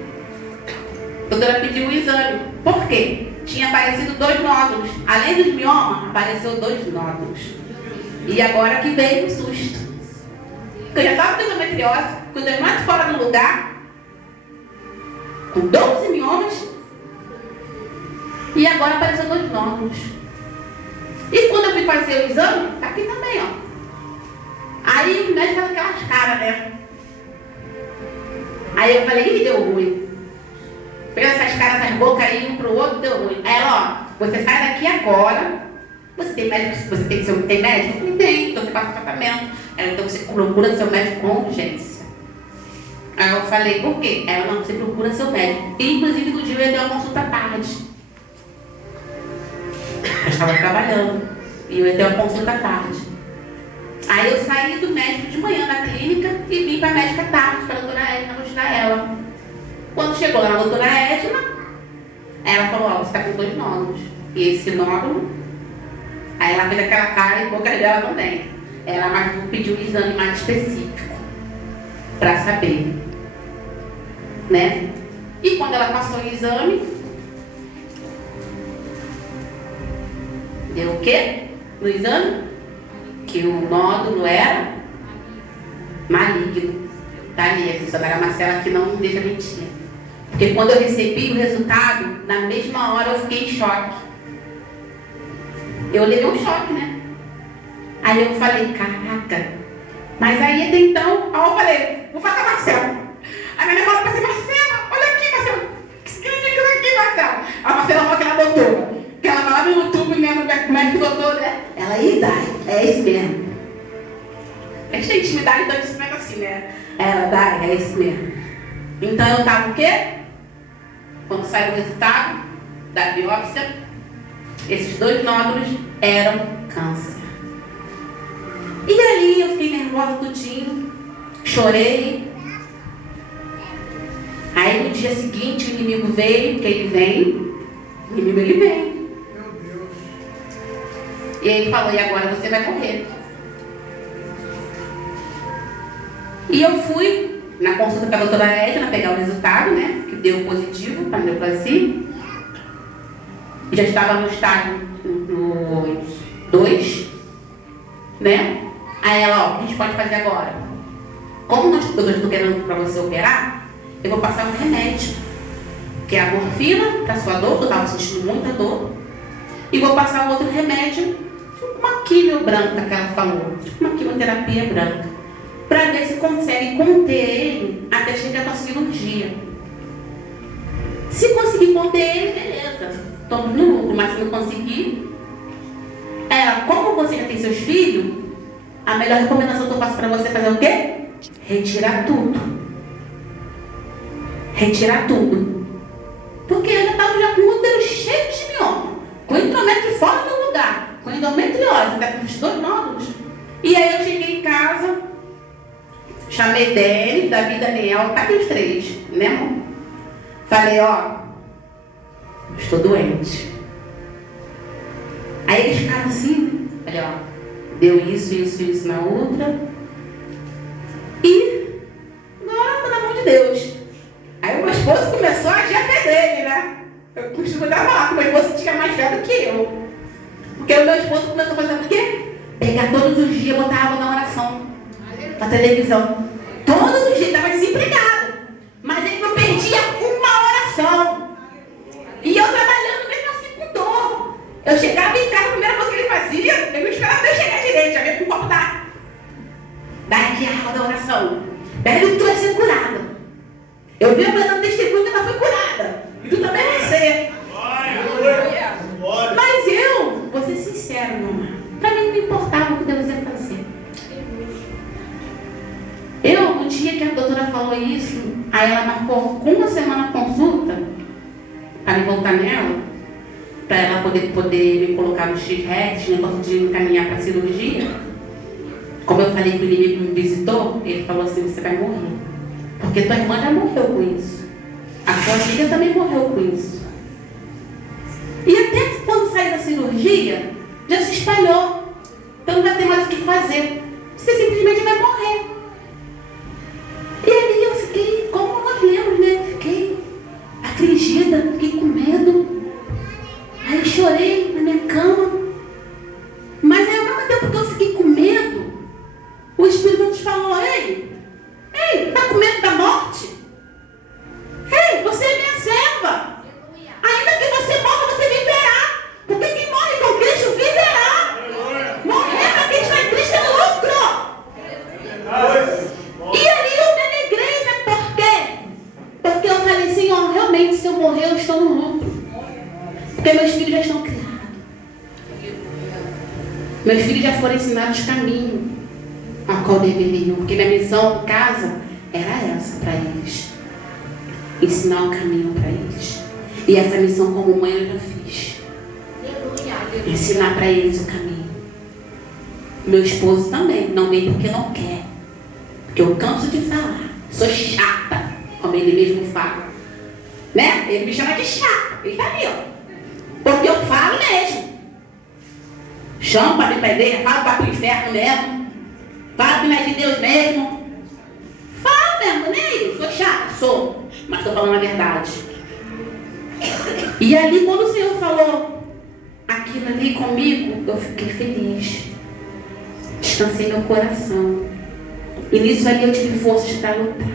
A doutora pediu um exame. Por quê? Tinha aparecido 2 nódulos. Além dos miomas, apareceu 2 nódulos. E agora que veio o susto. Porque eu já estava com endometriose, com o endométrio fora do lugar, com 12 miomas. E agora apareceu 2 nódulos. E quando eu fui fazer o exame, tá aqui também, ó. Aí o médico faz aquelas caras, né? Aí eu falei, ih, deu ruim. Fez essas caras, essas bocas aí, um pro outro, deu ruim. Aí ela, ó, você sai daqui agora. Você tem médico? Você tem médico? Eu falei, tem, então você passa tratamento. Ela, então você procura seu médico com urgência. Aí eu falei, por quê? Ela, não, você procura seu médico. E inclusive no dia eu ia ter uma consulta tarde. Eu estava trabalhando e eu ia ter uma consulta tarde. Aí eu saí do médico de manhã na clínica e vim para a médica tarde, para a doutora Edna ajudar ela. Quando chegou lá na doutora Edna, ela falou, ó, você está com 2 nódulos. E esse nódulo, aí ela fez aquela cara e boca dela também. Ela pediu um exame mais específico para saber, né? E quando ela passou o exame, deu o quê? No exame? Que o nódulo era maligno. Tá ali, a professora Marcela que não me deixa mentir. Porque quando eu recebi o resultado, na mesma hora eu fiquei em choque. Eu levei um choque, né? Aí eu falei, caraca. Mas aí até então, aí eu falei, vou falar com a Marcela. Aí minha namorada falou assim, Marcela, olha aqui, Marcela. O que significa isso aqui, Marcela? A Marcela falou que ela botou Tá, é isso mesmo. Então eu estava o quê? Quando saiu o resultado da biópsia, esses 2 nódulos eram câncer. E ali eu fiquei nervosa tudinho, chorei. Aí no dia seguinte o inimigo veio, porque ele vem, o inimigo ele vem. Meu Deus. E ele falou, e agora você vai morrer. E eu fui na consulta com a doutora Edna pegar o resultado, né? Que deu positivo para a neoplasia. Já estava no estágio 2, né? Aí ela, ó, o que a gente pode fazer agora? Como eu estou querendo para você operar, eu vou passar um remédio, que é a morfina, para sua dor, que eu estava sentindo muita dor. E vou passar um outro remédio, tipo uma quimio branca que ela falou, tipo uma quimioterapia branca, para ver se consegue conter ele até chegar na cirurgia. Se conseguir conter ele, beleza, estamos no lucro, mas se não conseguir, como você já tem seus filhos, a melhor recomendação que eu faço para você é fazer o quê? Retirar tudo. Retirar tudo. Porque eu já estava com o útero cheio de mioma, com endométrio fora do lugar, com endometriose, até com os 2 nódulos. E aí eu cheguei em casa, chamei Dani, Davi, Daniel, tá aqui os 3, né, amor? Falei, ó, estou doente. Aí eles ficaram assim, falei, ó, deu isso na outra. E agora tá na mão de Deus. Aí o meu esposo começou a agir a fé dele, né? Eu costumo dar falar que o meu esposo tinha mais fé do que eu. Porque o meu esposo começou a fazer o quê? Pegar todos os dias, botar água na oração, na televisão. Todos os dias, estava desempregado. Mas ele não perdia uma oração. E eu trabalhando mesmo assim com dor. Eu chegava em casa, a primeira coisa que ele fazia, eu não esperava eu chegar direito, já veio com um copo d'água. Daqui a água da oração. Daí tu vai ser curada. Eu vi a mulher dando testemunho que ela foi curada. E tu também vai ser. Mas eu, vou ser sincero, mamãe. Pra mim não importava o que Deus ia fazer. Eu, no dia que a doutora falou isso, aí ela marcou com uma semana de consulta, para me voltar nela, para ela poder me colocar no X-Rex, negócio de encaminhar para cirurgia. Como eu falei que o inimigo me visitou, ele falou assim, você vai morrer. Porque tua irmã já morreu com isso. A sua filha também morreu com isso. E até quando sair da cirurgia, já se espalhou. Então não vai ter mais o que fazer. Você simplesmente vai morrer. E ali eu fiquei, como nós lemos, né? Fiquei afligida, fiquei com medo. Aí chorei na minha cama. Mas aí ao mesmo tempo que eu fiquei com medo, o Espírito Santo falou, ei, tá com medo da morte? Ei, você é minha serva. Ainda que você morra, você viverá. Porque quem morre com Cristo viverá. Morrer para quem está em Cristo é lucro. E ali eu me alegrei, né? Por quê? Porque eu falei, Senhor, realmente se eu morrer eu estou no lucro. Porque meus filhos já estão criados. Meus filhos já foram ensinados caminho a qual deveriam. Porque minha missão em casa era essa para eles. Ensinar o caminho para eles. E essa missão como mãe eu já fiz. Ensinar para eles o caminho. Meu esposo também. Não vem porque não quer. Porque eu canso de falar. Sou chata, como ele mesmo fala. Né? Ele me chama de chata. Ele tá ali, ó. Porque eu falo mesmo. Chamo para vir para a igreja, falo para o inferno mesmo. Falo que não é de Deus mesmo. Falo mesmo, nem sou chata, sou. Mas estou falando a verdade. E ali, quando o Senhor falou aquilo ali comigo, eu fiquei feliz. Descansei meu coração. E nisso ali eu tive forças para lutar.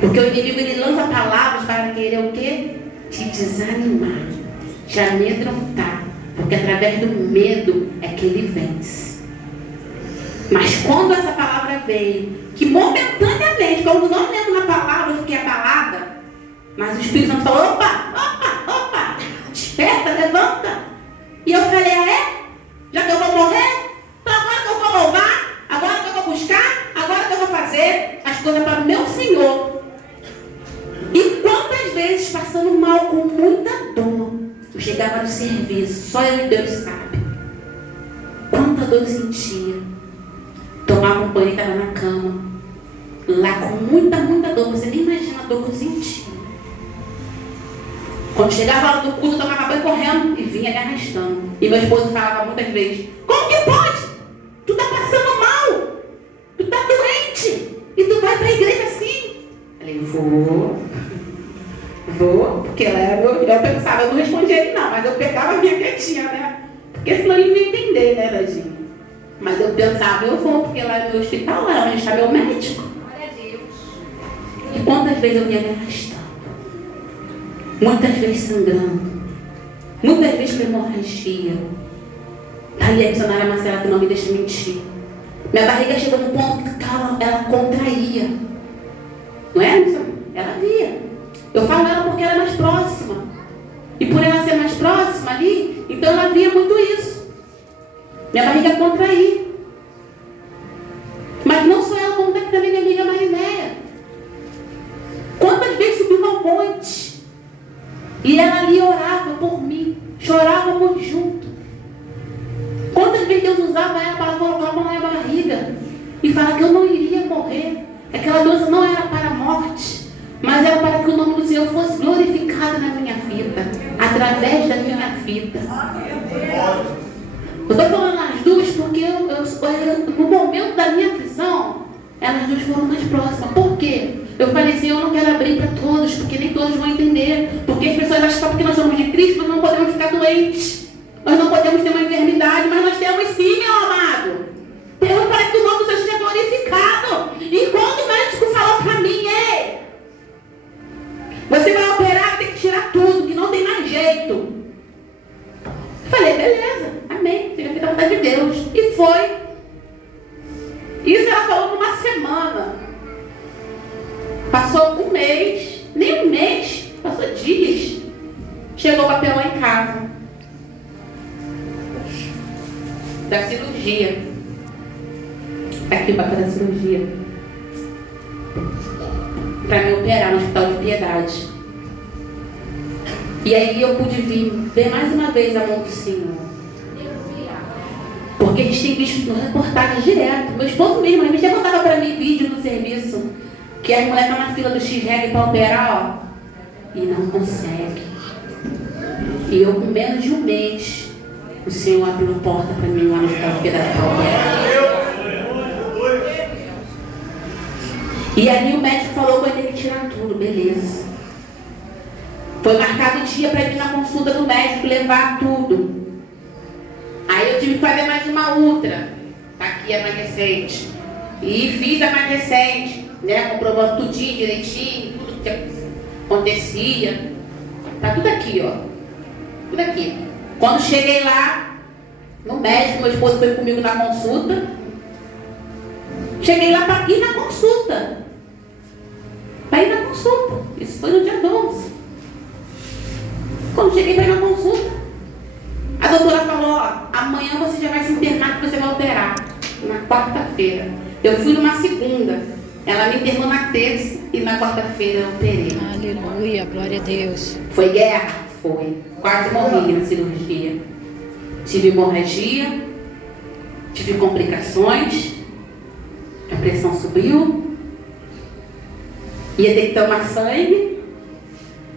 Porque o inimigo, ele lança palavras para querer o quê? Te desanimar, te amedrontar. Porque através do medo é que ele vence. Mas quando essa palavra veio, que momentaneamente, quando não lembro na palavra, eu fiquei abalada. Mas o Espírito Santo falou, opa, desperta, levanta. E eu falei, já que eu vou morrer? Então agora que eu vou louvar, agora que eu vou buscar, agora que eu vou fazer. as coisas para o meu Senhor. E quantas vezes, passando mal, com muita dor, eu chegava no serviço, só eu e Deus sabe. Quanta dor eu sentia. Tomava um banho e estava na cama. Lá com muita dor. Você nem imagina a dor que eu sentia. Quando chegava a hora do culto, eu tomava banho correndo e vinha me arrastando. E meu esposo falava muitas vezes: como que pode? Tu tá passando mal. Tu tá doente. E tu vai pra igreja assim? Eu falei: vou. Porque eu pensava, eu não respondia ele não, mas eu pegava a minha quietinha, né? Porque senão ele não ia entender, né, Dadinho? Mas eu pensava, eu vou, porque lá no meu hospital, lá onde está meu médico. Glória a Deus. E quantas vezes eu ia me arrastando? Muitas vezes sangrando. Muitas vezes com hemorragia. Ali a missionária Marcela, que não me deixa mentir. Minha barriga chegou num ponto que ela contraía. Não é, missionária? Ela via. Eu falo ela porque ela é mais próxima. E por ela ser mais próxima ali, então ela via muito isso. Minha barriga contraía. Mas não só ela, como também minha amiga Marinéia. Quantas vezes subiu ao monte e ela ali orava por mim, chorávamos juntos. Quantas vezes Deus usava ela para colocar a mão na minha barriga e falar que eu não iria morrer. Aquela doença não era para a morte, mas era para que o nome do Senhor fosse glorificado na minha vida, através da minha vida. Eu estou falando as duas porque no momento da minha aflição, elas duas foram mais próximas. Por quê? Eu falei assim, eu não quero abrir para todos, porque nem todos vão entender. Porque as pessoas acham que só porque nós somos de Cristo, nós não podemos ficar doentes. Nós não podemos ter uma enfermidade, mas nós temos sim, meu amado. Temos para que o nome do Senhor seja glorificado. E quando o médico falou para mim, ei, você vai operar, tem que tirar tudo, que não tem mais jeito. Eu falei, beleza, amém, seja feita a vontade de Deus. E foi. Isso ela falou numa semana. Passou um mês, nem um mês, passou dias. Chegou o papel lá em casa. Da cirurgia. Aqui o papel da cirurgia. Para me operar no Hospital de Piedade. E aí eu pude ver mais uma vez a mão do Senhor. Porque a gente tem visto reportagens direto. Meu esposo mesmo, ele já mandava para mim vídeo no serviço. Que a mulher está na fila do X-Reg para operar, ó. E não consegue. E eu com menos de um mês, o Senhor abriu a porta para mim lá no Hospital de Piedade para operar. E ali o médico falou que eu ia ter que tirar tudo, beleza. Foi marcado o dia para ir na consulta do médico, levar tudo. Aí eu tive que fazer mais uma ultra. Tá aqui a mais recente. E fiz a mais recente, né? Comprovando tudinho, direitinho, tudo que acontecia. Tá tudo aqui, ó. Tudo aqui. Quando cheguei lá, no médico, meu esposo foi comigo na consulta. Cheguei lá para ir na consulta. Para ir na consulta. Isso foi no dia 12. Quando cheguei para ir na consulta, a doutora falou, ó, amanhã você já vai se internar, que você vai operar. Na quarta-feira. Eu fui numa segunda. Ela me internou na terça e na quarta-feira eu operei. Aleluia, glória a Deus. Foi guerra? Foi. Quase morri na cirurgia. Tive hemorragia, tive complicações, a pressão subiu, ia ter que tomar sangue,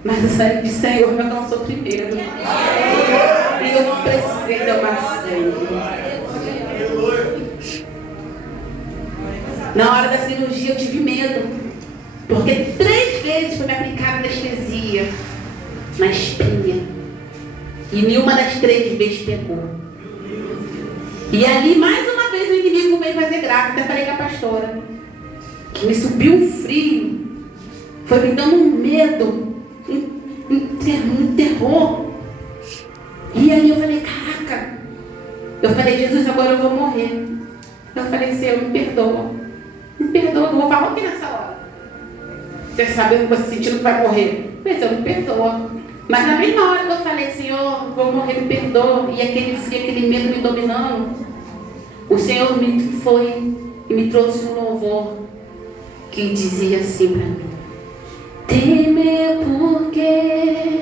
mas o sangue de Senhor me alcançou primeiro. E eu não precisei tomar sangue. Na hora da cirurgia eu tive medo, porque 3 vezes foi me aplicada anestesia na espinha. E nenhuma das 3 vezes pegou. E ali, mais uma vez, o inimigo veio fazer graça. Até falei com a pastora, que me subiu um frio. Foi me dando um medo, um terror. E aí eu falei, caraca. Eu falei, Jesus, agora eu vou morrer. Eu falei, Senhor, me perdoa. Me perdoa, eu vou falar o que nessa hora? Você sabendo que você sentindo que vai morrer. Eu falei, Senhor, me perdoa. Mas na mesma hora que eu falei, Senhor, vou morrer, me perdoa, e aquele frio, aquele medo me dominando, o Senhor me foi e me trouxe um louvor. que dizia assim para mim: temer porque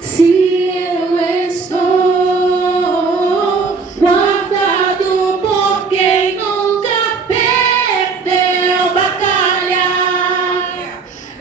se eu estou guardado por quem nunca perdeu batalha,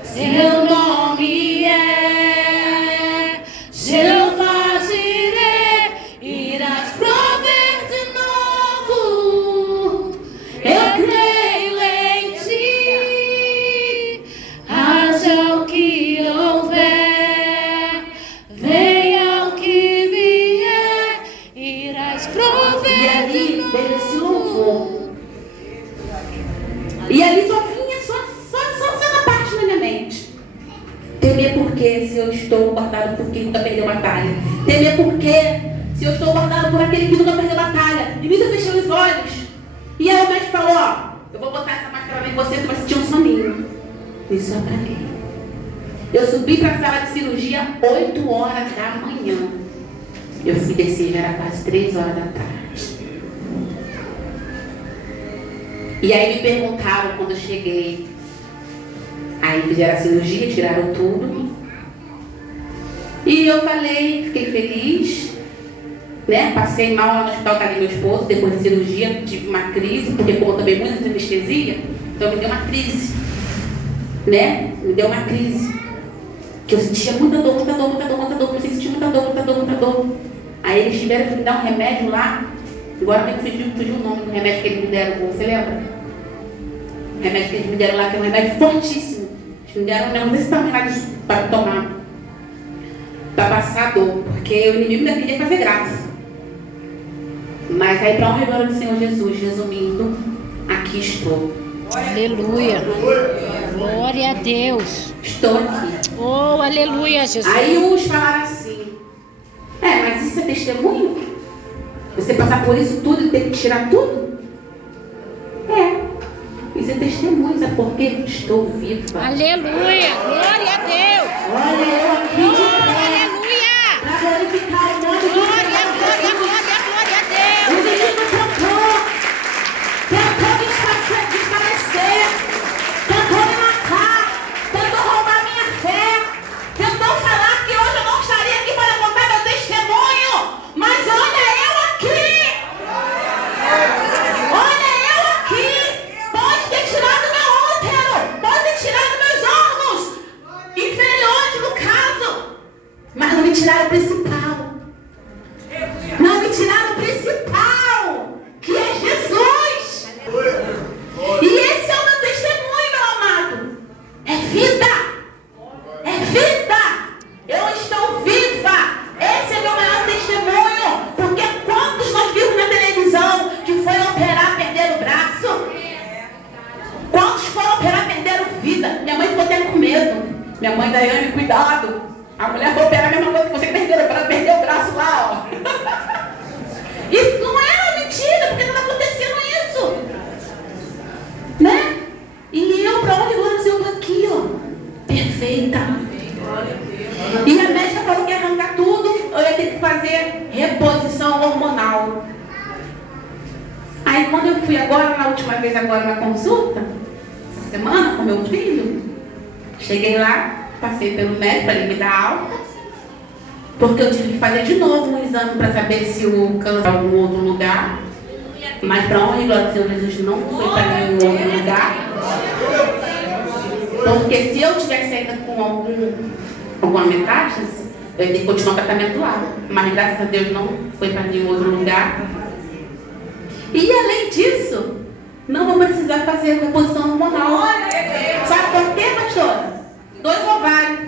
seu nome é Jeová Jireh, irás prover de novo. Eu creio em ti, haja o que houver, venha o que vier, irás prover de novo. Esse louvor. E ali só vinha, só na parte da minha mente. Temer porque se eu estou guardado por quem nunca perdeu batalha. Temer porque se eu estou guardado por aquele que nunca perdeu batalha. E nisso eu fechei os olhos. E aí o médico falou: ó, eu vou botar essa máscara em você, tu vai sentir um soninho. Isso eu apaguei. Eu subi para a sala de cirurgia 8 horas da manhã. Eu fui descer, já era quase 3 horas da tarde. E aí me perguntaram quando eu cheguei. Aí fizeram a cirurgia, tiraram tudo. E eu falei, fiquei feliz, né? Passei mal lá no hospital, tá ali meu esposo, depois da cirurgia, tive uma crise, porque como eu tomei muita anestesia, então me deu uma crise, né? Me deu uma crise. Que eu sentia muita dor, comecei a sentir muita dor. Aí eles tiveram que me dar um remédio lá, agora me fugiu o nome do remédio que eles me deram, você lembra? O remédio que eles me deram lá, que é um remédio fortíssimo. Eles me deram um negócio desse tamanho lá para tomar, para passar a dor, porque o inimigo ainda queria fazer graça. Mas aí, para honra e glória do Senhor Jesus, resumindo, aqui estou. Aleluia. Glória a Deus. Estou aqui. Oh, aleluia, Jesus. Aí uns falaram assim: mas isso é testemunho? Você passar por isso tudo e ter que tirar tudo? Isso é testemunho, sabe por quê? Estou viva. Aleluia. Glória a Deus. Olha, eu aqui de pé, Aleluia. para glorificar o nome do Senhor. Glória a Deus. O inimigo tentou desfalecer, tentou me matar, tentou roubar minha fé, tentou falar que hoje eu não estaria aqui para contar meu testemunho. Mas olha eu aqui! Olha eu aqui! Pode ter tirado meu útero, pode ter tirado meus órgãos inferiores no caso, mas não me tiraram o principal. Não me tiraram o principal, que é Jesus. E esse é o meu testemunho, meu amado. É vida. É vida. Eu estou viva. Esse é meu maior testemunho. Porque quantos nós vimos na televisão que foi operar, perderam o braço? Quantos foram operar, perderam vida? Minha mãe ficou até com medo. Minha mãe, Daiane, cuidado. A mulher foi operar a mesma coisa que você perdeu o braço lá, ó. Isso não era mentira, porque estava acontecendo isso. Né? E eu, para onde eu estou aqui, ó. Perfeita. E a médica falou que ia arrancar tudo, eu ia ter que fazer reposição hormonal. Aí quando eu fui agora, na última vez agora na consulta, essa semana com meu filho, cheguei lá, passei pelo médico para ele me dar alta, porque eu tive que fazer de novo um exame para saber se o câncer em algum outro lugar. Mas para honra e glória do Senhor Jesus não foi para nenhum outro lugar. Porque se eu tivesse ainda com alguma metástase, eu ia ter que continuar o tratamento lá. Mas graças a Deus não foi para nenhum outro lugar. E além disso, não vou precisar fazer reposição hormonal. Sabe por quê, pastora? 2 ovários.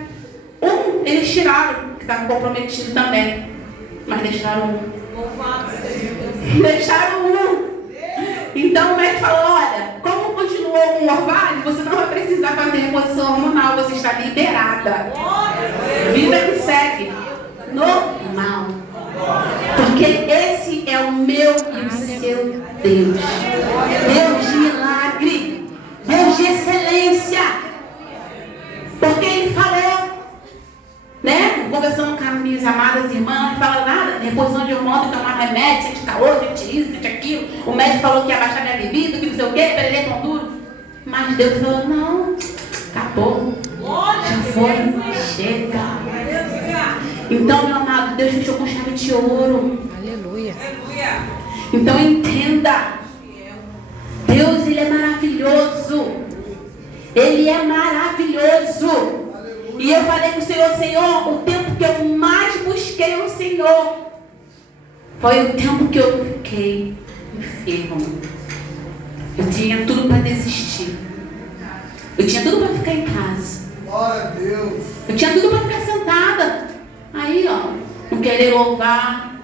Um, eles tiraram, que estava comprometido também. Mas deixaram um. Deixaram um. Então o médico falou: olha, como continuou um ovário, você não vai precisar fazer reposição hormonal, você está liberada. Vida que segue. Normal. Porque esse é o meu e o seu Deus. Deus de milagre. Deus de excelência. Porque ele falou, né? Conversando com as minhas amadas irmãs, não fala nada, reposição de hormônio, tomar remédio, sente calor, sente isso, sente aquilo. O médico falou que ia baixar minha libido, que não sei o quê, perder com duro. Mas Deus falou, não, acabou. Já foi, chega. Então, meu amado, Deus fechou com chave de ouro. Aleluia. Então entenda, Deus, Ele é maravilhoso. Ele é maravilhoso. E eu falei com o Senhor, Senhor, o tempo que eu mais busquei o Senhor foi o tempo que eu fiquei enfermo. Eu tinha tudo para desistir. Eu tinha tudo para ficar em casa. Glória a Deus. Eu tinha tudo para ficar sentada. Aí, ó, não querer louvar,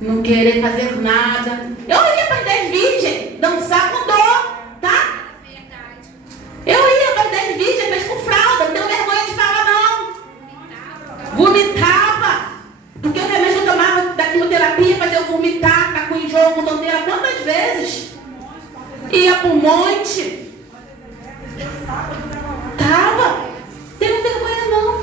não querer fazer nada. Eu ia para as 10 virgens dançar com dor, tá? Eu ia para as 10 virgens, mas com fralda, não tenho vergonha de falar, não. Vomitava. Porque o remédio que eu tomava da quimioterapia fazia eu vomitar, ficar com enjoo, com tonteira, quantas vezes? Ia para o monte. Tava. Tenho vergonha, não.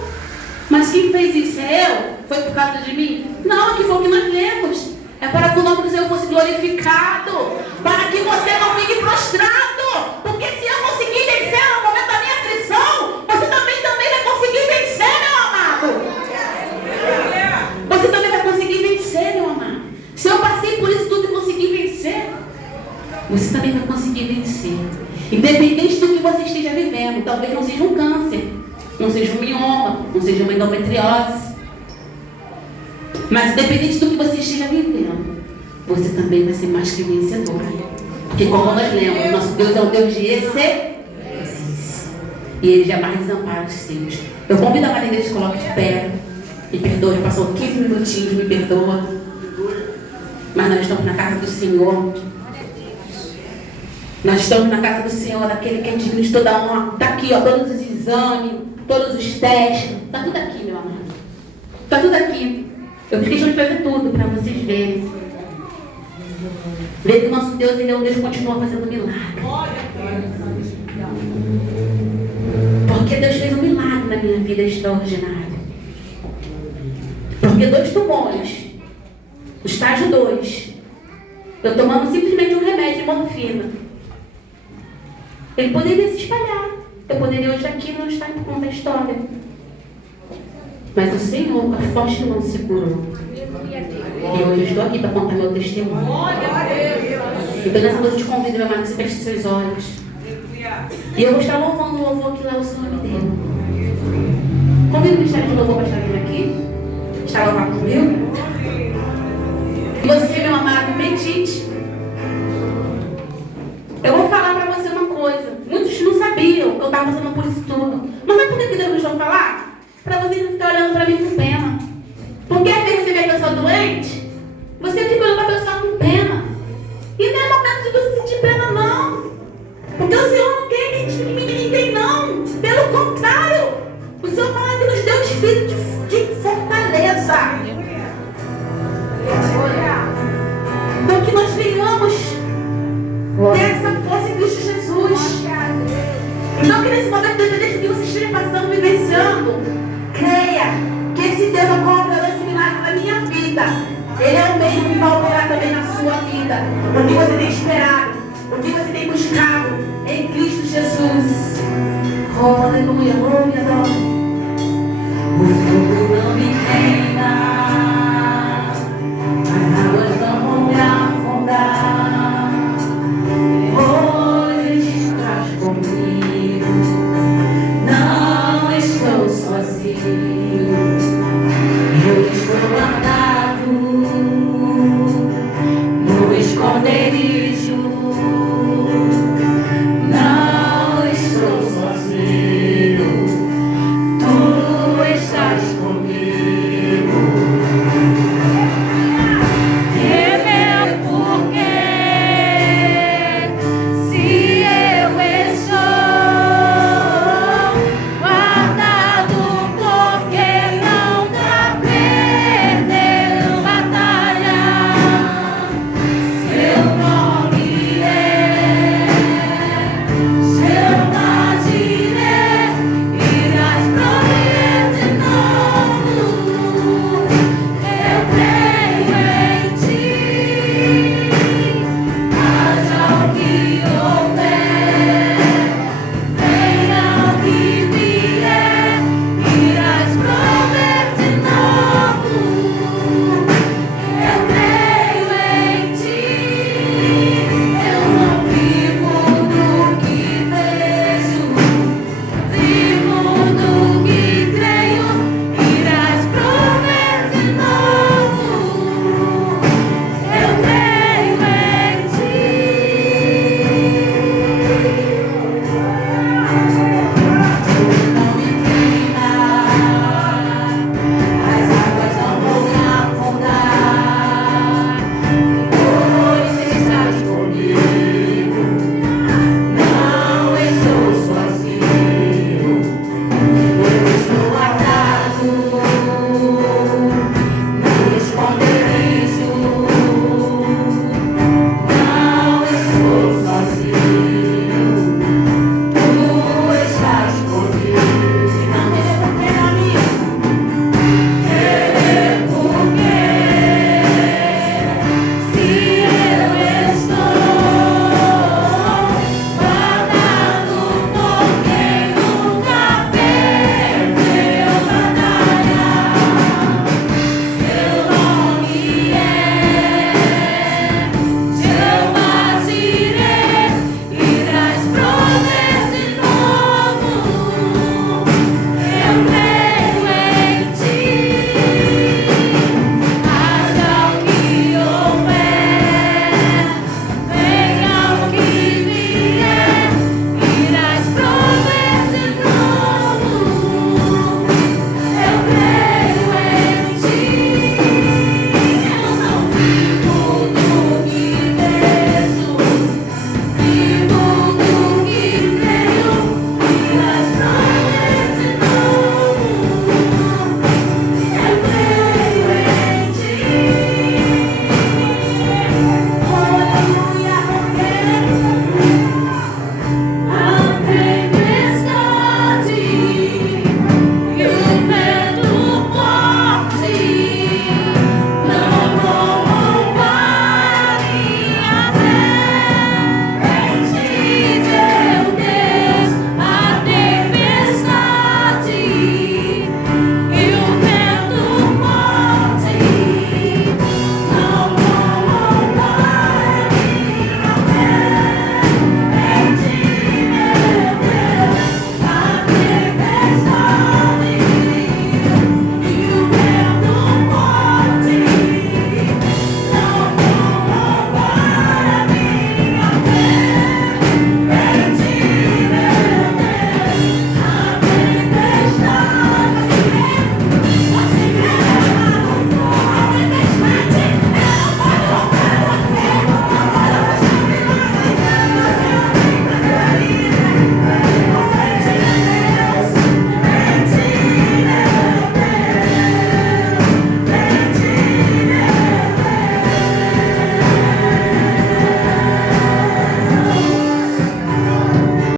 Mas quem fez isso é eu? Foi por causa de mim? Não, que foi o que nós lemos. É para que o nome do Senhor fosse glorificado. Para que você não fique prostrado. Porque se eu conseguir vencer no momento da minha aflição, você também vai conseguir vencer, meu amado. Você também vai conseguir vencer, meu amado. Se eu passei por isso tudo e consegui vencer, você também vai conseguir vencer. Independente do que você esteja vivendo. Talvez não seja um câncer, não seja um mioma, não seja uma endometriose. Mas independente do que você esteja vivendo, você também vai ser mais que vencedor. Porque como nós lemos, nosso Deus é um Deus de excelência. E Ele jamais desampara os seus. Eu convido a Maria que se coloque de pé. Me perdoe, passou 15 minutinhos, me perdoa. Mas nós estamos na casa do Senhor. Nós estamos na casa do Senhor, daquele que é digno de toda honra. Está aqui, ó, todos os exames, todos os testes. Está tudo aqui, meu amado. Está tudo aqui. Eu fiz questão de fazer tudo para vocês verem. Ver que o nosso Deus, Ele é um Deus que continua fazendo milagre. Porque Deus fez um milagre na minha vida extraordinário. Porque 2 tumores, no estágio 2, eu tomando simplesmente um remédio de morfina, ele poderia se espalhar. Eu poderia hoje aqui não estar por conta da história. Mas o Senhor, com a forte mão, segurou. E hoje eu estou aqui para contar meu testemunho. Então nessa noite eu te convido, meu amado, que você feche seus olhos. E eu vou estar louvando o louvor que lá o Senhor me deu. Convido o ministério de louvor para estar vindo aqui. Está a louvar comigo. E você, meu amado, medite. Eu vou falar para você uma coisa. Muitos não sabiam que eu estava passando por isso tudo. Mas sabe por que Deus me deixou falar? Para vocês não ficarem olhando para mim com pena. Porque às vezes você vê a pessoa doente, você fica olhando para a pessoa com pena. E não é momento de você sentir pena, não. Porque o Senhor não quer que ninguém, não. Pelo contrário, o Senhor fala que nos deu espírito de fortaleza. Então que nós venhamos ter essa força em Cristo Jesus. Então que nesse momento, independente do que você esteja passando, vivenciando, creia que esse Deus operou esse milagre na minha vida. Ele é o mesmo que vai operar também na sua vida. O que você tem esperado, o que você tem buscado em Cristo Jesus. Oh, aleluia, glória a Deus.